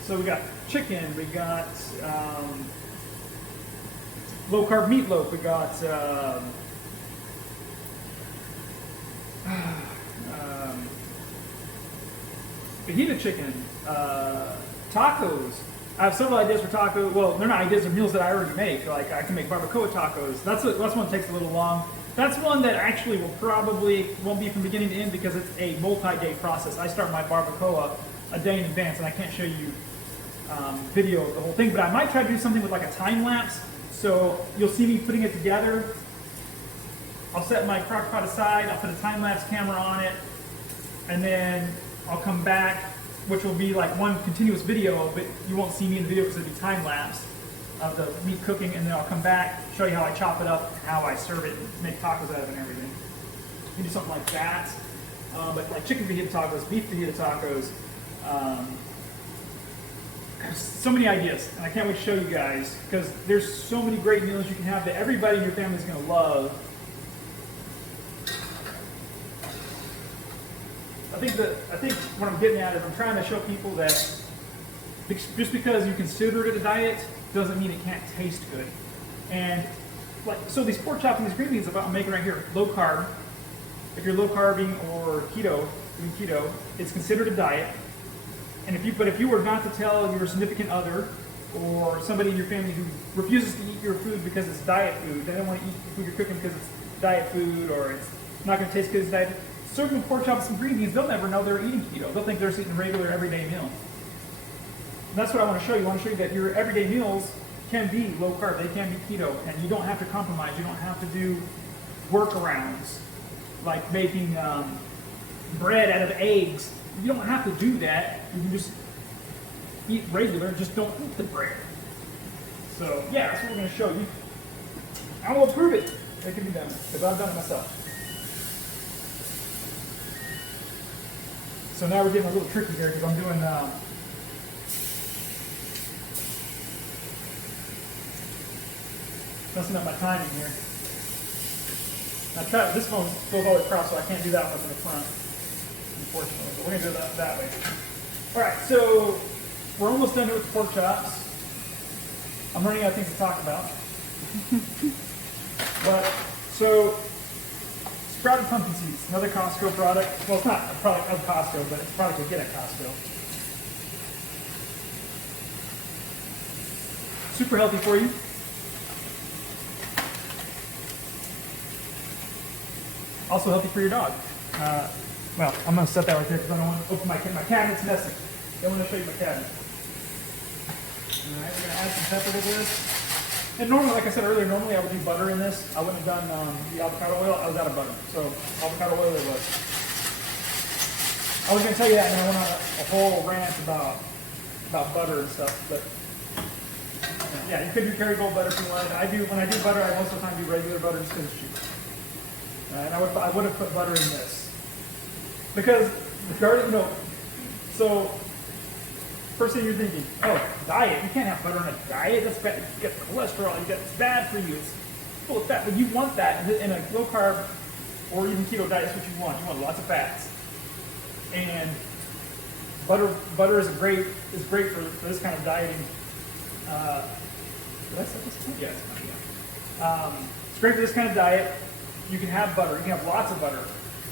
So we got chicken. We got low carb meatloaf. We got fajita chicken, tacos. I have several ideas for tacos. Well, they're not ideas, they're meals that I already make. Like I can make barbacoa tacos. That's one that takes a little long. That's one that actually won't be from beginning to end because it's a multi-day process. I start my barbacoa a day in advance, and I can't show you video of the whole thing. But I might try to do something with like a time lapse. So you'll see me putting it together. I'll set my crock pot aside. I'll put a time lapse camera on it, and then I'll come back, which will be like one continuous video, but you won't see me in the video because it'll be time lapse of the meat cooking, and then I'll come back, show you how I chop it up, and how I serve it, and make tacos out of it and everything. You can do something like that, but like chicken fajita tacos, beef fajita tacos, so many ideas, and I can't wait to show you guys because there's so many great meals you can have that everybody in your family is going to love. I think what I'm getting at is I'm trying to show people that just because you consider it a diet doesn't mean it can't taste good. And like so, these pork chops and these green beans I'm making right here, low carb. If you're low carbing or keto, doing keto, it's considered a diet. And if you were not to tell your significant other or somebody in your family who refuses to eat your food because it's diet food, they don't want to eat the food you're cooking because it's diet food or it's not going to taste good as diet, serve them pork chops and green beans, they'll never know they're eating keto. They'll think they're just eating a regular everyday meal. And that's what I want to show you. I want to show you that your everyday meals can be low carb, they can be keto, and you don't have to compromise. You don't have to do workarounds like making bread out of eggs. You don't have to do that. You can just eat regular, just don't eat the bread. So yeah, that's what we're going to show you. I will prove it. It can be done because I've done it myself. So now we're getting a little tricky here because I'm doing messing up my timing here. Now this one goes all the way across, so I can't do that one in the front, unfortunately. But we're gonna do it that way. All right, so we're almost done here with the pork chops. I'm running out of things to talk about. But so sprouted pumpkin seeds, another Costco product. Well, it's not a product of Costco, but it's a product you get at Costco. Super healthy for you. Also healthy for your dog. Well, I'm going to set that right there because I don't want to open my cabinet's messy. I want to show you my cabinet. All right, we're going to add some pepper to this. And normally, like I said earlier, normally I would do butter in this. I wouldn't have done the avocado oil. I was out of butter. So avocado oil it was. I was going to tell you that, and I went on a whole rant about butter and stuff. But yeah, you could do Kerrygold butter if you wanted. When I do butter, I most of the time do regular butter just because it's cheaper. And I would have put butter in this because the garlic, so first thing you're thinking, oh, diet, you can't have butter on a diet, that's bad, you get cholesterol, it's bad for you, it's full of fat, but you want that in a low carb or even keto diet. That's what you want lots of fats. And butter is great for this kind of dieting. Did I say this? Yeah, it's fine, yeah. It's great for this kind of diet. You can have butter. You can have lots of butter.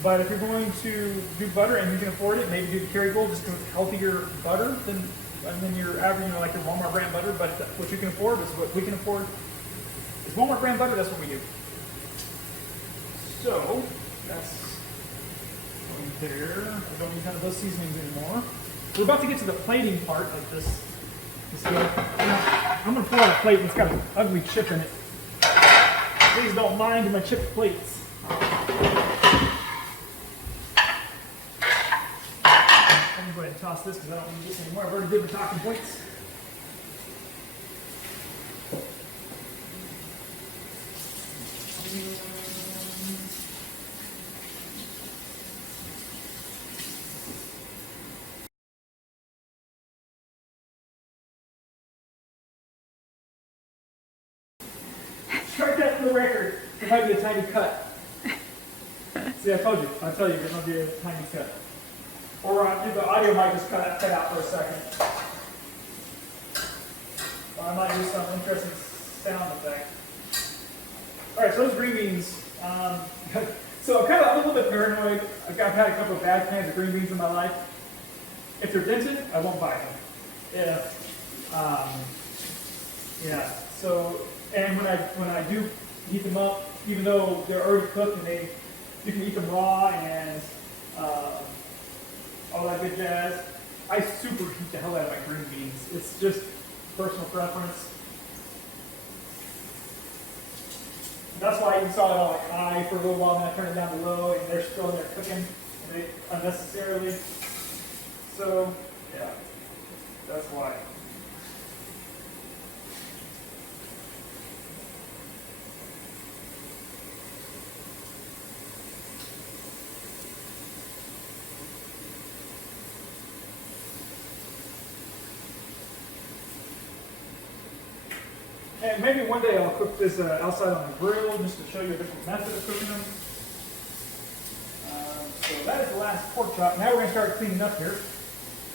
But if you're going to do butter and you can afford it, maybe do Kerrygold, just do healthier butter than your average, like your Walmart brand butter. But what you can afford is what we can afford. Is Walmart brand butter, that's what we do. So, that's going there. I don't need none of those seasonings anymore. We're about to get to the plating part of this. I'm going to pull out a plate and it's got an ugly chip in it. Please don't mind my chipped plates. I'm going to go ahead and toss this because I don't need this anymore. I've already did the talking points. Strike that for the record. There might be a tiny cut. See, I told you. I tell you, there might be a tiny cut. Or the audio might just cut out for a second. I might do some interesting sound effect. All right, so those green beans. So I'm a little bit paranoid. I've had a couple of bad cans of green beans in my life. If they're dented, I won't buy them. Yeah. So, and when I do heat them up, even though they're already cooked and you can eat them raw and all that good jazz, I super heat the hell out of my green beans. It's just personal preference. That's why you saw it all like high for a little while, and I turned it down to low, and they're still in there cooking unnecessarily. So, yeah, that's why. And maybe one day I'll cook this outside on the grill just to show you a different method of cooking them. So that is the last pork chop. Now we're going to start cleaning up here.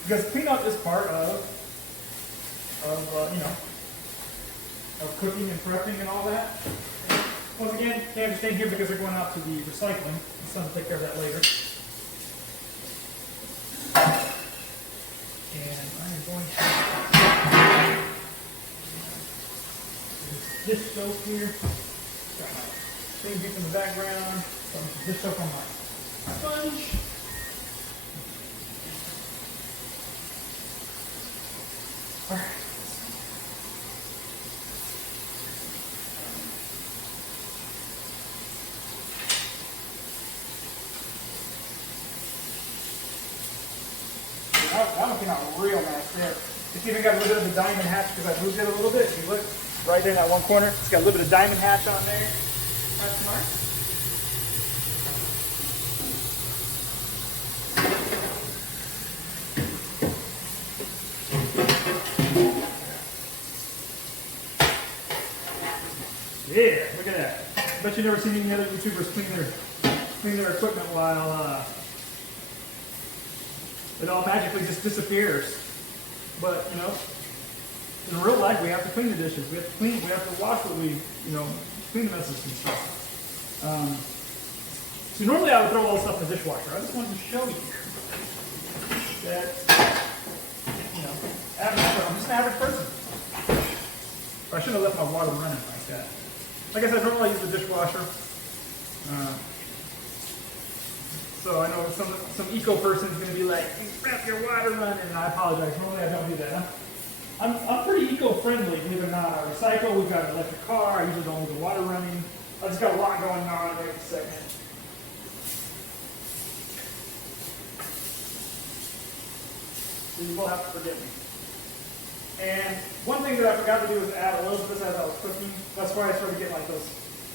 Because cleanup is part of cooking and prepping and all that. Once again, can't just stay here because they're going out to the recycling. The son will take care of that later. And I am going to dish soap here. Got my thing deep in the background. Some dish soap on my sponge. All right. That one came out real nice there. It's even got a little bit of the diamond hatch because I moved it a little bit. If you look right there in that one corner, it's got a little bit of diamond hatch on there. That's smart. Yeah, look at that. Bet you've never seen any other YouTubers clean their equipment while it all magically just disappears. But in real life, we have to clean the dishes. We have to wash what we, clean the messes and stuff. So normally I would throw all the stuff in the dishwasher. I just wanted to show you that, I'm just an average person. I shouldn't have left my water running like that. Like I said, normally I use the dishwasher. So I know some eco person is going to be like, wrap your water running, and I apologize. Normally I don't do that. I'm pretty eco-friendly, believe it or not. I recycle. We've got an electric car. I usually don't leave the water running. I just got a lot going on right this second. So you will have to forgive me. And one thing that I forgot to do was add oil to this as I was cooking. That's why I started getting like those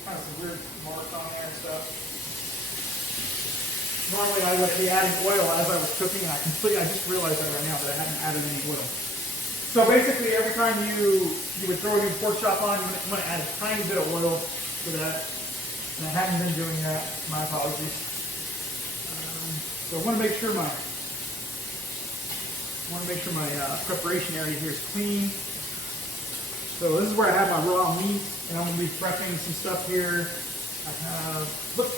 kind of some weird marks on there and stuff. Normally I would be adding oil as I was cooking, and I just realized that right now that I hadn't added any oil. So basically every time you would throw a new pork chop on, you want to add a tiny bit of oil to that. And I hadn't been doing that. My apologies. So I want to make sure my preparation area here is clean. So this is where I have my raw meat, and I'm going to be prepping some stuff here. I have, look,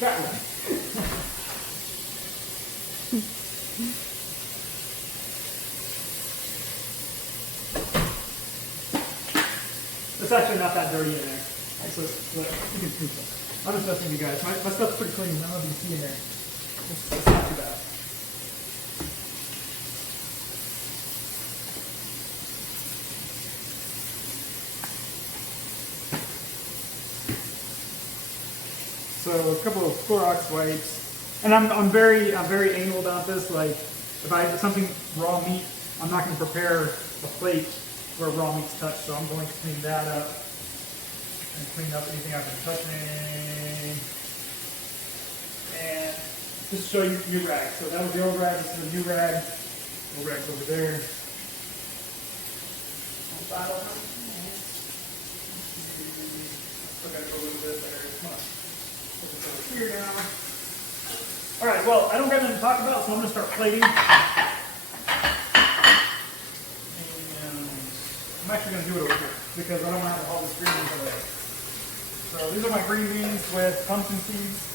chat room. It's actually not that dirty in there. Right, so you can see it. I'm just messing with you guys. My stuff's pretty clean. I don't know if you can see in there. It's not too bad. So a couple of Clorox wipes, and I'm very anal about this. Like, if I have something raw meat, I'm not going to prepare a plate where raw meat's touched. So I'm going to clean that up and clean up anything I've been touching. And just to show you new rag. So that was the old rag. This is the new rag. Old rag's over there. Still got to go a little bit there. Come on. Put this over here now. All right, well, I don't have anything to talk about, so I'm going to start plating. And I'm actually actually going to do it over here because I don't want to have all this green beans over there. So these are my green beans with pumpkin seeds.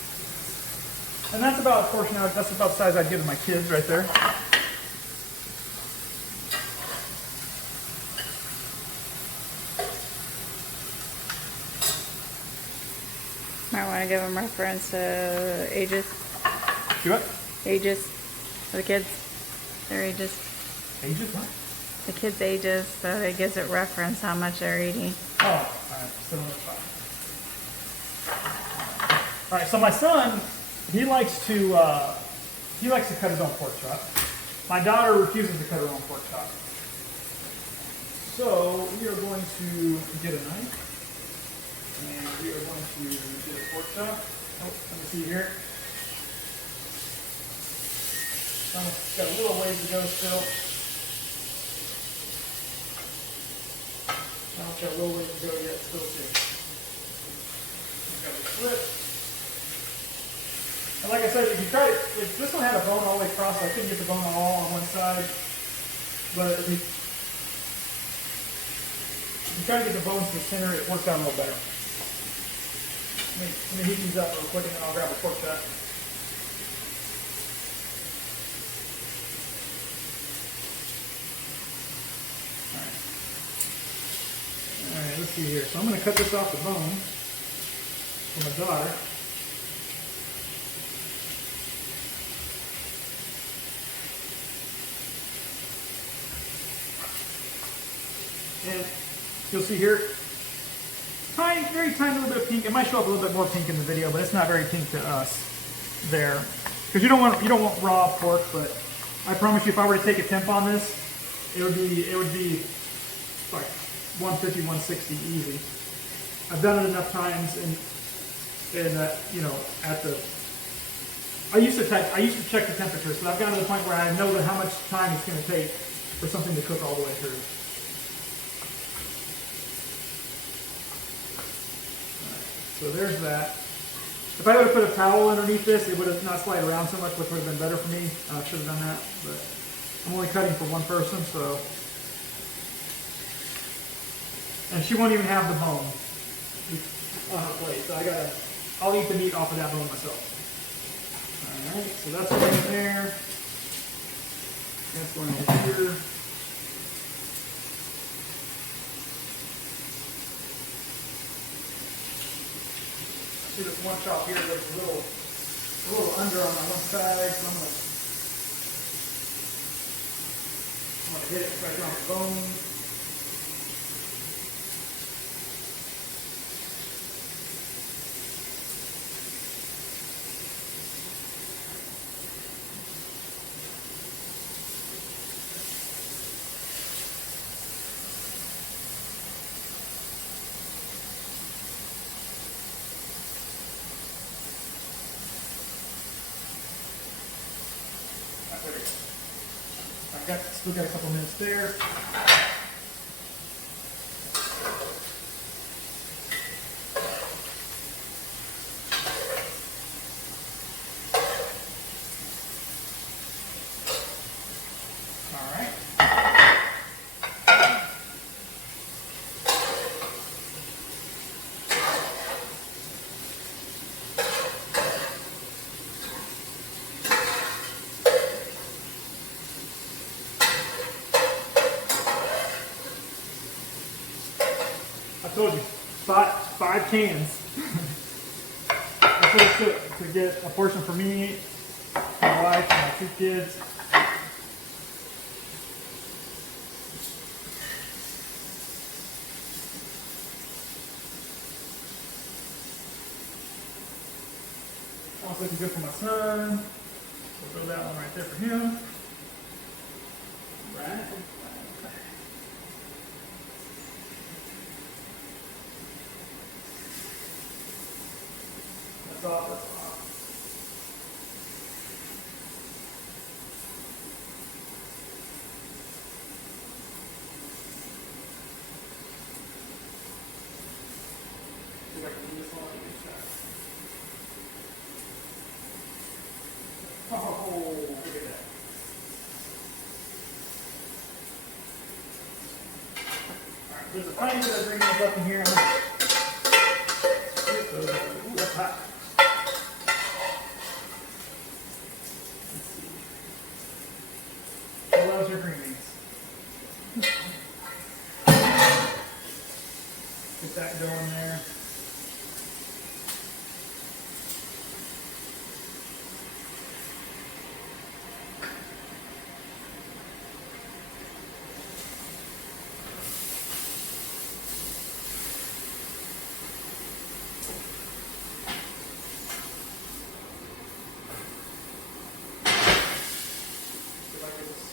And that's about a portion out, that's about the size I'd give to my kids right there. Might want to give them reference ages. Do what? Ages for the kids. Their ages. Ages? What? The kids' ages, so it gives it reference how much they're eating. Oh, all right. So that's fine. All right. So my son, he likes to cut his own pork chop. My daughter refuses to cut her own pork chop. So we are going to get a knife, and we are going to get a pork chop. Oh, let me see here. It's got a little ways to go still. I've got a little ways to go yet, still too. I've got a split. And like I said, if you try it, if this one had a bone all the way across, I couldn't get the bone all on one side. But if you try to get the bones to the center, it works out a little better. Let me heat these up real quick and then I'll grab a pork chop. Alright, let's see here. So I'm going to cut this off the bone for my daughter. And you'll see here, tiny, very tiny little bit of pink. It might show up a little bit more pink in the video, but it's not very pink to us there. Because you don't want raw pork, but I promise you if I were to take a temp on this, it would be like 150, 160 easy. I've done it enough times, and you know, I used to check the temperature, so I've gotten to the point where I know how much time it's going to take for something to cook all the way through. So there's that. If I would have put a towel underneath this, it would have not slide around so much, which would have been better for me. I should have done that, but I'm only cutting for one person, so. And she won't even have the bone on her plate, so I'll eat the meat off of that bone myself. All right, so that's going in there. That's going over here. See this one chop here that's a little under on my one side, so I'm gonna hit it right on the bone. Still got a couple minutes there. All right. I told you, five cans. That's what it took to get a portion for me, my wife, and my 2 kids. Also looking good for my son. We'll throw that one right there for him. Right. That's off. See if I can do this one. Oh, look at that. Alright, There's a tiny bit of ingredients left in here. Ooh, that's hot. Let's see. What else are ingredients? Get that going there.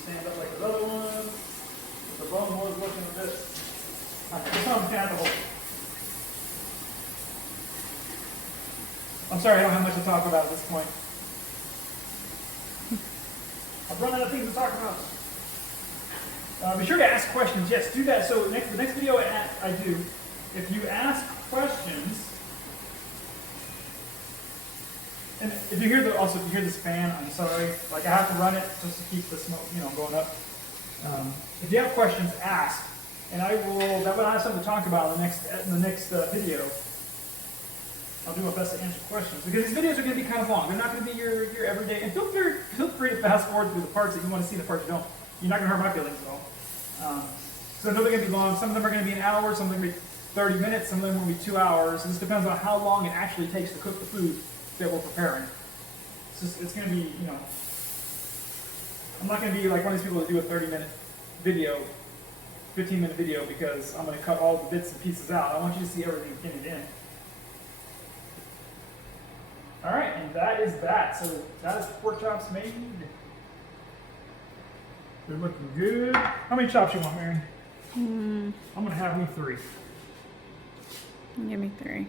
Stand up like the other one. The bone was looking at this. It's uncountable. I'm sorry, I don't have much to talk about at this point. I've run out of things to talk about. Be sure to ask questions. Yes, do that. So the next video I do, if you ask questions, and if you hear if you hear this fan, I'm sorry. Like I have to run it just to keep the smoke, going up. If you have questions, ask, and I will. That way I have something to talk about in the next video. I'll do my best to answer questions because these videos are going to be kind of long. They're not going to be your everyday. And feel free to fast forward through the parts that you want to see, the parts you don't. You're not going to hurt my feelings at all. So I know they're going to be long. Some of them are going to be an hour. Some of them are going to be 30 minutes. Some of them will be 2 hours. And this depends on how long it actually takes to cook the food that we're preparing. It's going to be, I'm not going to be like one of these people that do a 30-minute video, 15-minute video, because I'm going to cut all the bits and pieces out. I want you to see everything in it in. All right, and that is that. So that is pork chops made. They're looking good. How many chops you want, Mary? I'm going to have me 3. Give me 3.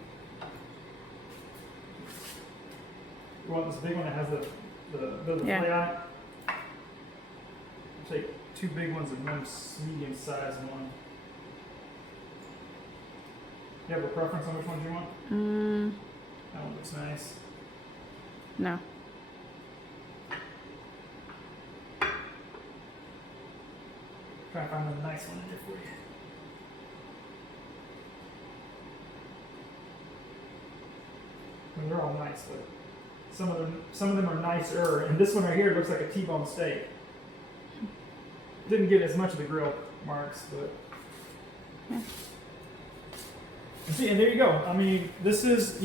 You want this big one that has the bit of the Yeah. flay on it? I'll take 2 big ones and 1 medium-sized one. You have a preference on which ones you want? That one looks nice. No. Try to find a nice one in here for you. I mean, they're all nice, but some of them are nicer. And this one right here looks like a T-bone steak. Didn't get as much of the grill marks, but. Yeah. And see, and there you go. I mean, this is,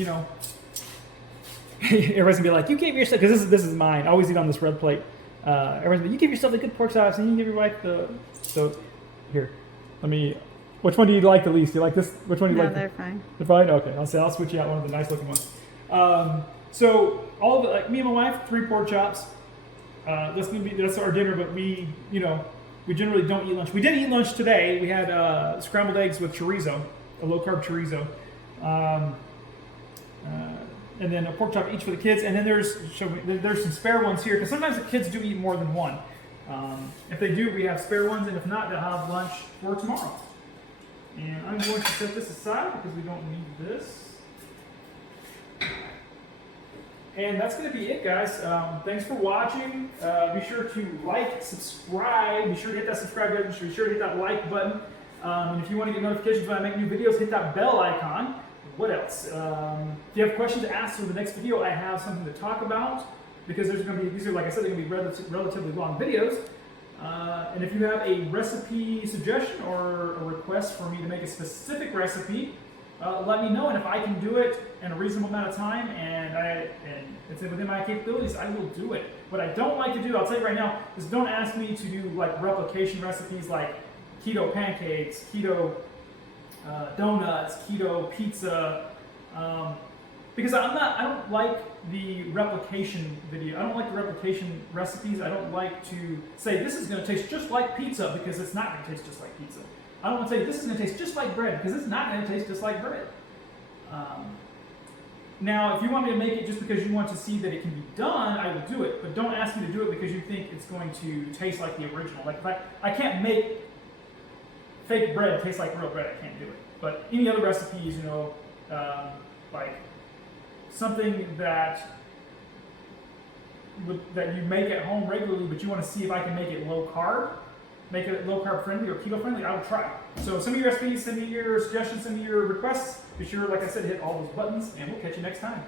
everybody's gonna be like, you gave yourself, because this is mine. I always eat on this red plate. Everybody's like, you give yourself a good pork chops, and you give your wife the. So, here, which one do you like the least? You like this? Which one do you like? No, they're fine. They're fine? Okay, I'll switch you out one of the nice looking ones. So all of it, like me and my wife, 3 pork chops. That's our dinner, but we generally don't eat lunch. We did eat lunch today. We had scrambled eggs with chorizo, a low carb chorizo, and then a pork chop each for the kids. And then there's some spare ones here because sometimes the kids do eat more than one. If they do, we have spare ones, and if not, they'll have lunch for tomorrow. And I'm going to set this aside because we don't need this. And that's going to be it, guys. Thanks for watching. Be sure to like, subscribe. Be sure to hit that subscribe button. Be sure to hit that like button. And if you want to get notifications when I make new videos, hit that bell icon. What else? If you have questions to ask for the next video, I have something to talk about because there's going to be, these are, like I said, they're going to be relatively long videos. And if you have a recipe suggestion or a request for me to make a specific recipe, let me know, and if I can do it in a reasonable amount of time and it's within my capabilities, I will do it. What I don't like to do, I'll tell you right now, is don't ask me to do like replication recipes like keto pancakes, keto donuts, keto pizza, because I don't like the replication video. I don't like the replication recipes. I don't like to say this is going to taste just like pizza because it's not going to taste just like pizza. I don't want to say this is going to taste just like bread because it's not going to taste just like bread. Now, if you want me to make it just because you want to see that it can be done, I will do it. But don't ask me to do it because you think it's going to taste like the original. Like if I can't make fake bread taste like real bread, I can't do it. But any other recipes, like something that you make at home regularly, but you want to see if I can make it low carb, make it low carb friendly or keto friendly, I will try. So send me your recipes, send me your suggestions, send me your requests. Be sure, like I said, hit all those buttons, and we'll catch you next time.